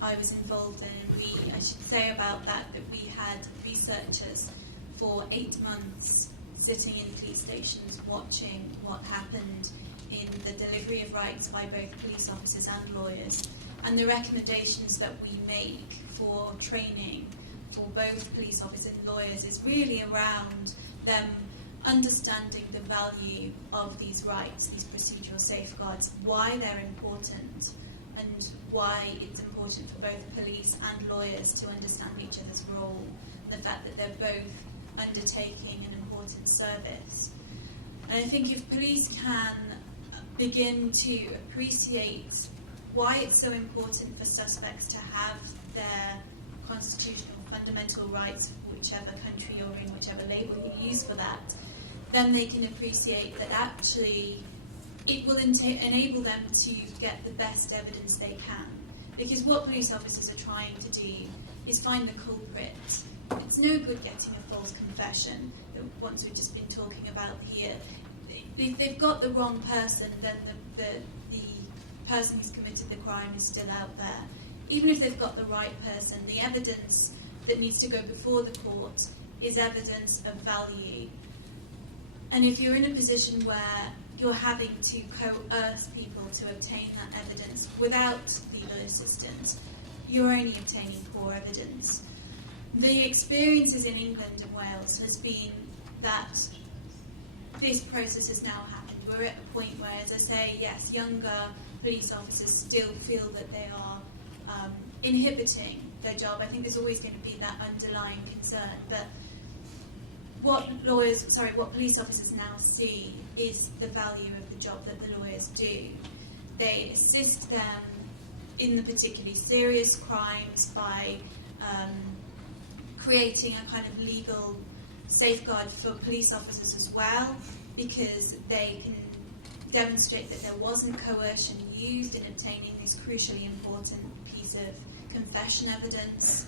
I was involved in. I should say about that we had researchers for 8 months sitting in police stations watching what happened in the delivery of rights by both police officers and lawyers, and the recommendations that we make for training for both police officers and lawyers is really around them understanding the value of these rights, these procedural safeguards, why they're important, and why it's important for both police and lawyers to understand each other's role, and the fact that they're both undertaking an important service. And I think if police can begin to appreciate why it's so important for suspects to have their constitutional fundamental rights, whichever country or in whichever label you use for that, then they can appreciate that actually it will enable them to get the best evidence they can. Because what police officers are trying to do is find the culprit. It's no good getting a false confession, the ones we've just been talking about here. If they've got the wrong person, then the person who's committed the crime is still out there. Even if they've got the right person, the evidence that needs to go before the court is evidence of value. And if you're in a position where you're having to coerce people to obtain that evidence without legal assistance, you're only obtaining poor evidence. The experiences in England and Wales has been that this process has now happened. We're at a point where, as I say, yes, younger police officers still feel that they are inhibiting their job. I think there's always going to be that underlying concern. But what police officers now see is the value of the job that the lawyers do. They assist them in the particularly serious crimes by creating a kind of legal safeguard for police officers as well, because they can demonstrate that there wasn't coercion used in obtaining this crucially important piece of confession evidence.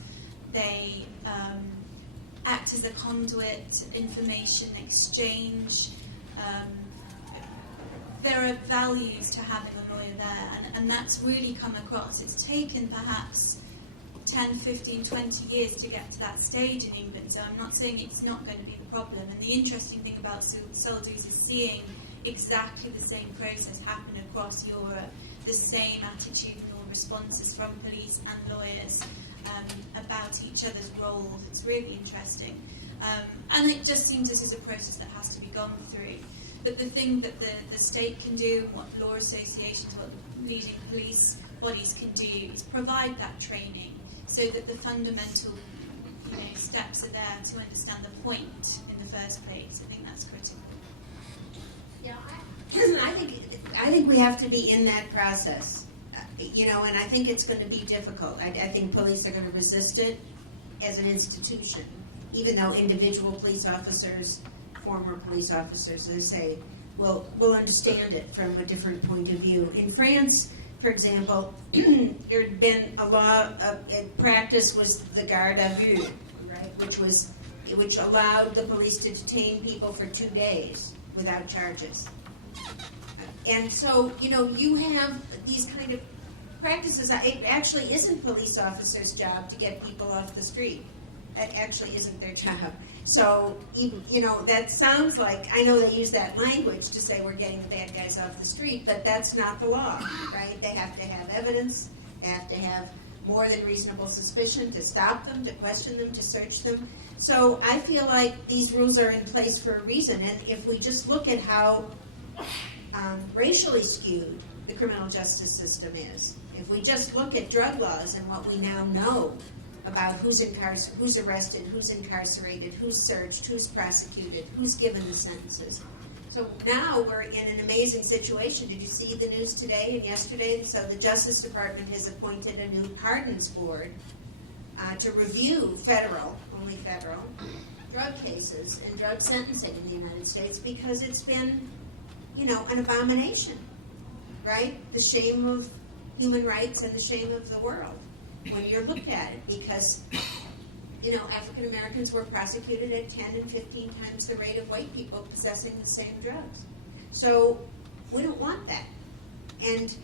They act as a conduit, information exchange. There are values to having a lawyer there, and that's really come across. It's taken perhaps 10, 15, 20 years to get to that stage in England, so I'm not saying it's not going to be the problem. And the interesting thing about Soldiers is seeing exactly the same process happen across Europe, the same attitudinal responses from police and lawyers about each other's roles. It's really interesting. And it just seems this is a process that has to be gone through. But the thing that the state can do, and what law associations, what leading police bodies can do, is provide that training so that the fundamental steps are there to understand the point in the first place. I think that's critical. Yeah, I think we have to be in that process, and I think it's going to be difficult. I think police are going to resist it as an institution, even though individual police officers, former police officers, they say, will understand it from a different point of view. In France, for example, there had been a law, practice was the garde à vue, right, which allowed the police to detain people for 2 days without charges. And so, you have these kind of practices. It actually isn't police officers' job to get people off the street. That actually isn't their job. So, that sounds like, I know they use that language to say we're getting the bad guys off the street, but that's not the law, right? They have to have evidence. They have to have more than reasonable suspicion to stop them, to question them, to search them. So I feel like these rules are in place for a reason. And if we just look at how racially skewed the criminal justice system is, if we just look at drug laws and what we now know about who's arrested, who's incarcerated, who's searched, who's prosecuted, who's given the sentences. So now we're in an amazing situation. Did you see the news today and yesterday? So the Justice Department has appointed a new pardons board to review only federal, drug cases and drug sentencing in the United States, because it's been, an abomination, right? The shame of human rights and the shame of the world when you're looked at it, because African Americans were prosecuted at 10 and 15 times the rate of white people possessing the same drugs. So we don't want that. And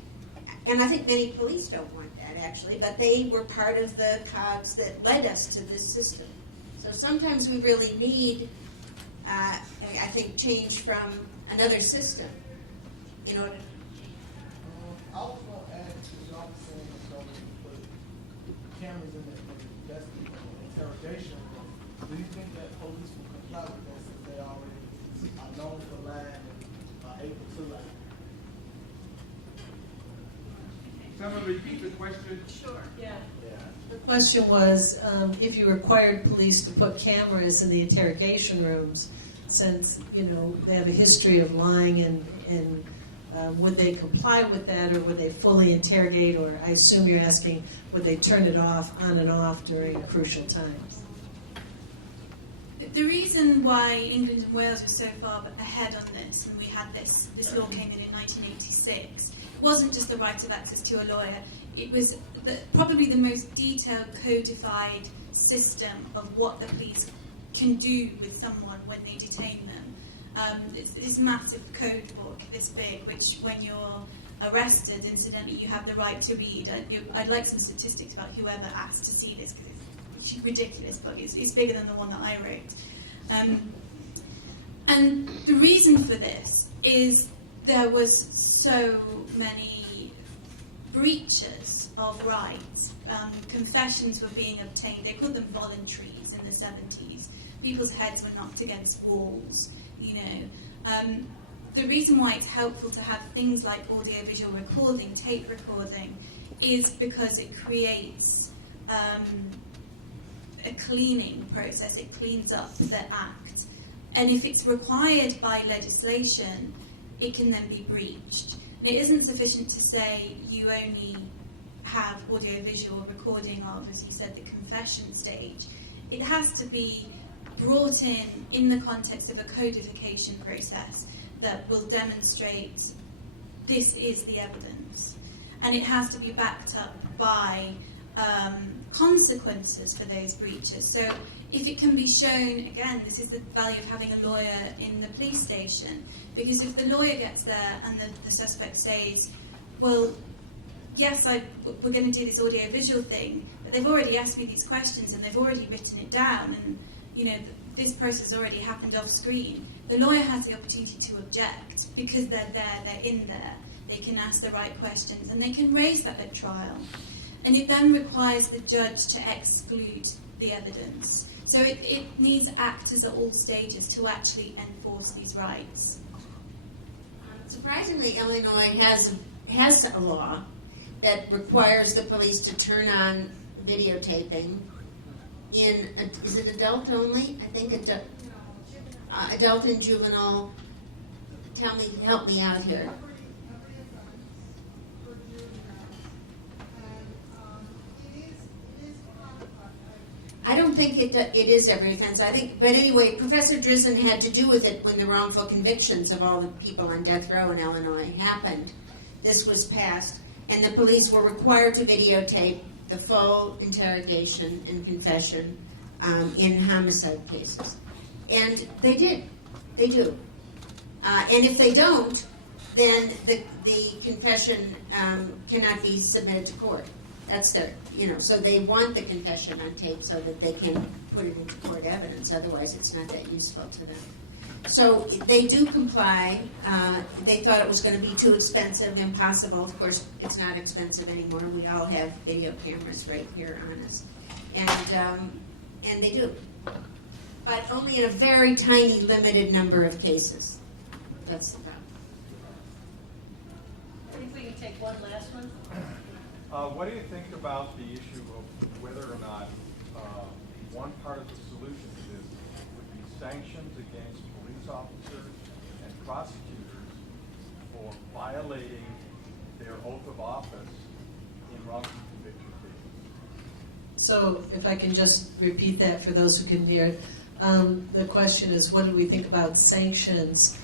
I think many police don't want that, actually, but they were part of the cogs that led us to this system. So sometimes we really need, I think, change from another system in order. I was going to add to what I'm saying, so we put cameras in the interrogation room. Do you think that police will comply with that since they already are known for lying and are able to lie? Someone repeat the question? Sure. Yeah. The question was if you required police to put cameras in the interrogation rooms, since they have a history of lying, and would they comply with that, or would they fully interrogate, or I assume you're asking would they turn it off, on and off during crucial times? The reason why England and Wales were so far ahead on this, and we had this law came in 1986, wasn't just the right of access to a lawyer. It was probably the most detailed, codified system of what the police can do with someone when they detain them. This massive code book this big, which when you're arrested, incidentally, you have the right to read. I'd like some statistics about whoever asked to see this, because it's a ridiculous book. It's bigger than the one that I wrote. And the reason for this is there was so many breaches of rights. Confessions were being obtained. They called them voluntaries in the 70s. People's heads were knocked against walls, you know. The reason why it's helpful to have things like audiovisual recording, tape recording, is because it creates a cleaning process. It cleans up the act. And if it's required by legislation, it can then be breached. And it isn't sufficient to say you only have audiovisual recording of, as you said, the confession stage. It has to be brought in the context of a codification process that will demonstrate this is the evidence. And it has to be backed up by consequences for those breaches. So if it can be shown, again, this is the value of having a lawyer in the police station, because if the lawyer gets there and the suspect says, well, yes, we're going to do this audio-visual thing, but they've already asked me these questions and they've already written it down, and you know this process already happened off screen. The lawyer has the opportunity to object because they're there, they're in there. They can ask the right questions and they can raise that at trial. And it then requires the judge to exclude the evidence. So it needs actors at all stages to actually enforce these rights. Surprisingly, Illinois has a law that requires the police to turn on videotaping in, is it adult only? I think adult and juvenile. Help me out here. I don't think it is every offense. I think, but anyway, Professor Drizzen had to do with it when the wrongful convictions of all the people on death row in Illinois happened. This was passed, and the police were required to videotape the full interrogation and confession in homicide cases, and they did. They do, and if they don't, then the confession cannot be submitted to court. That's their, so they want the confession on tape so that they can put it into court evidence. Otherwise, it's not that useful to them. So they do comply. They thought it was going to be too expensive, impossible. Of course, it's not expensive anymore. We all have video cameras right here on us. And they do. But only in a very tiny, limited number of cases. That's the problem. I think we can take one last one. What do you think about the issue of whether or not one part of the solution to this would be sanctions against police officers and prosecutors for violating their oath of office in wrongful conviction cases? So if I can just repeat that for those who can hear. The question is, what do we think about sanctions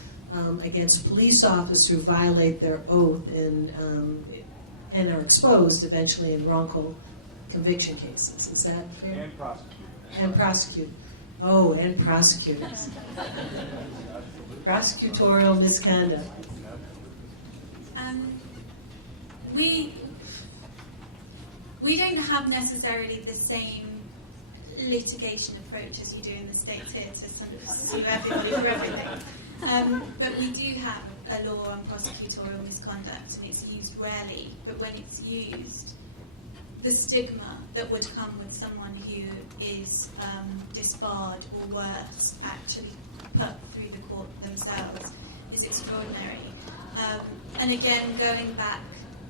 against police officers who violate their oath and are exposed eventually in wrongful conviction cases? Is that fair? And prosecutors. And prosecute. Oh, and prosecutors. Prosecutorial misconduct. We don't have necessarily the same litigation approach as you do in the States here to sort of sue everybody for everything. But we do have a law on prosecutorial misconduct, and it's used rarely. But when it's used, the stigma that would come with someone who is disbarred or worse, actually put through the court themselves, is extraordinary. And again, going back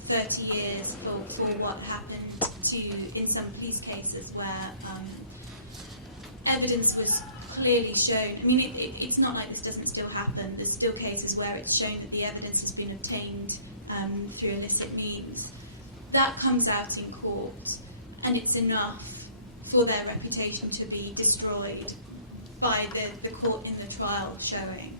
30 years for what happened in some police cases where evidence was clearly shown. I mean, it's not like this doesn't still happen. There's still cases where it's shown that the evidence has been obtained through illicit means. That comes out in court, and it's enough for their reputation to be destroyed by the court in the trial showing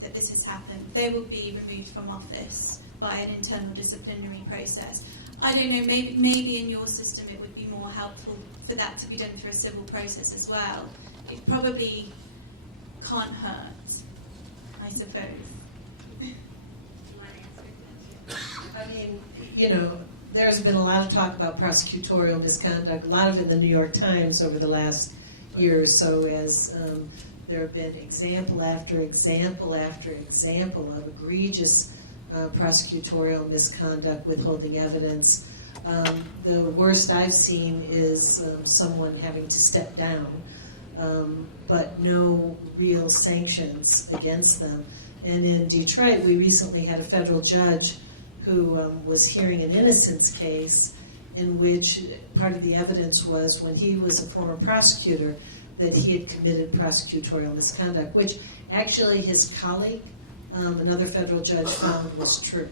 that this has happened. They will be removed from office by an internal disciplinary process. I don't know, maybe in your system it would be more helpful for that to be done through a civil process as well. It probably can't hurt, I suppose. I mean, there's been a lot of talk about prosecutorial misconduct, a lot of it in the New York Times over the last year or so, as There have been example after example after example of egregious prosecutorial misconduct, withholding evidence. The worst I've seen is someone having to step down, but no real sanctions against them. And in Detroit, we recently had a federal judge who was hearing an innocence case in which part of the evidence was when he was a former prosecutor that he had committed prosecutorial misconduct, which actually his colleague, another federal judge, found was true.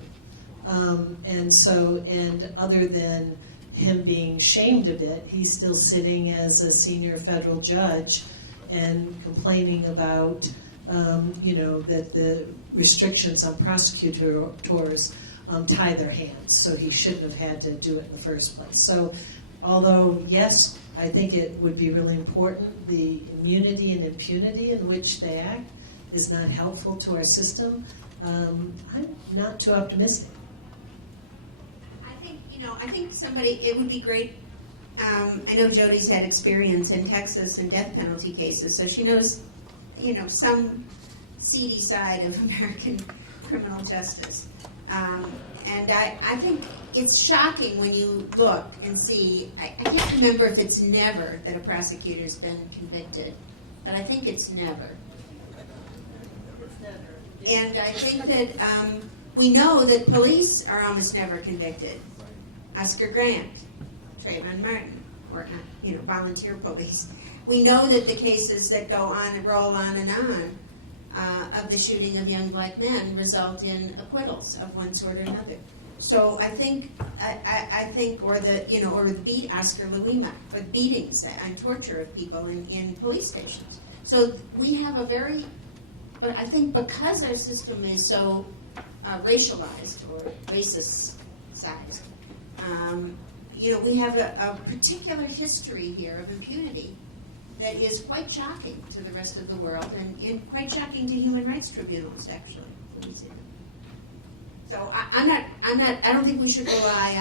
And other than him being shamed a bit, he's still sitting as a senior federal judge and complaining about, that the restrictions on prosecutors tie their hands, so he shouldn't have had to do it in the first place. So, although, yes, I think it would be really important, the immunity and impunity in which they act is not helpful to our system. I'm not too optimistic. I think it would be great. I know Jody's had experience in Texas in death penalty cases, so she knows, some seedy side of American criminal justice. And I think it's shocking when you look and see, I can't remember if it's never that a prosecutor's been convicted, but I think it's never. And I think that we know that police are almost never convicted. Oscar Grant, Trayvon Martin, or volunteer police. We know that the cases that go on and roll on and on of the shooting of young black men result in acquittals of one sort or another. So I think, or the beat Oscar Louima, or beatings and torture of people in police stations. So we have but I think because our system is so racialized or racist-sized, we have a particular history here of impunity that is quite shocking to the rest of the world and quite shocking to human rights tribunals, actually. So I don't think we should rely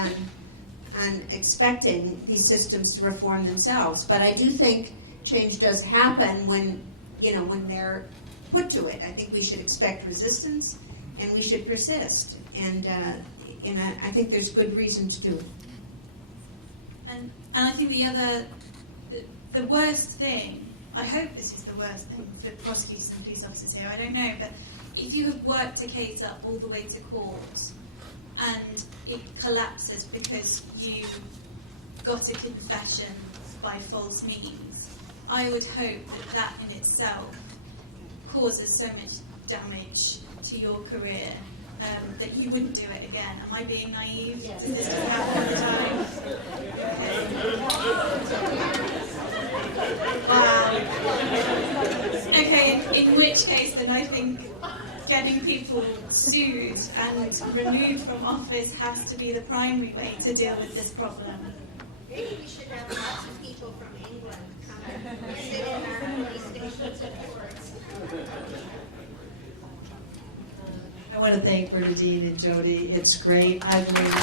on expecting these systems to reform themselves, but I do think change does happen when they're put to it. I think we should expect resistance and we should persist, and I think there's good reason to do it. And I think the worst thing, I hope this is the worst thing for prosecutors and police officers here, I don't know, but if you have worked a case up all the way to court and it collapses because you got a confession by false means, I would hope that in itself causes so much damage to your career that you wouldn't do it again. Am I being naive? Yes. Does this happen all the time? Okay. Wow. Okay, in which case then I think getting people sued and removed from office has to be the primary way to deal with this problem. Maybe we should have lots of people from England come and sit in our police stations and courts. I want to thank Bernadine and Jody. It's great. I've learned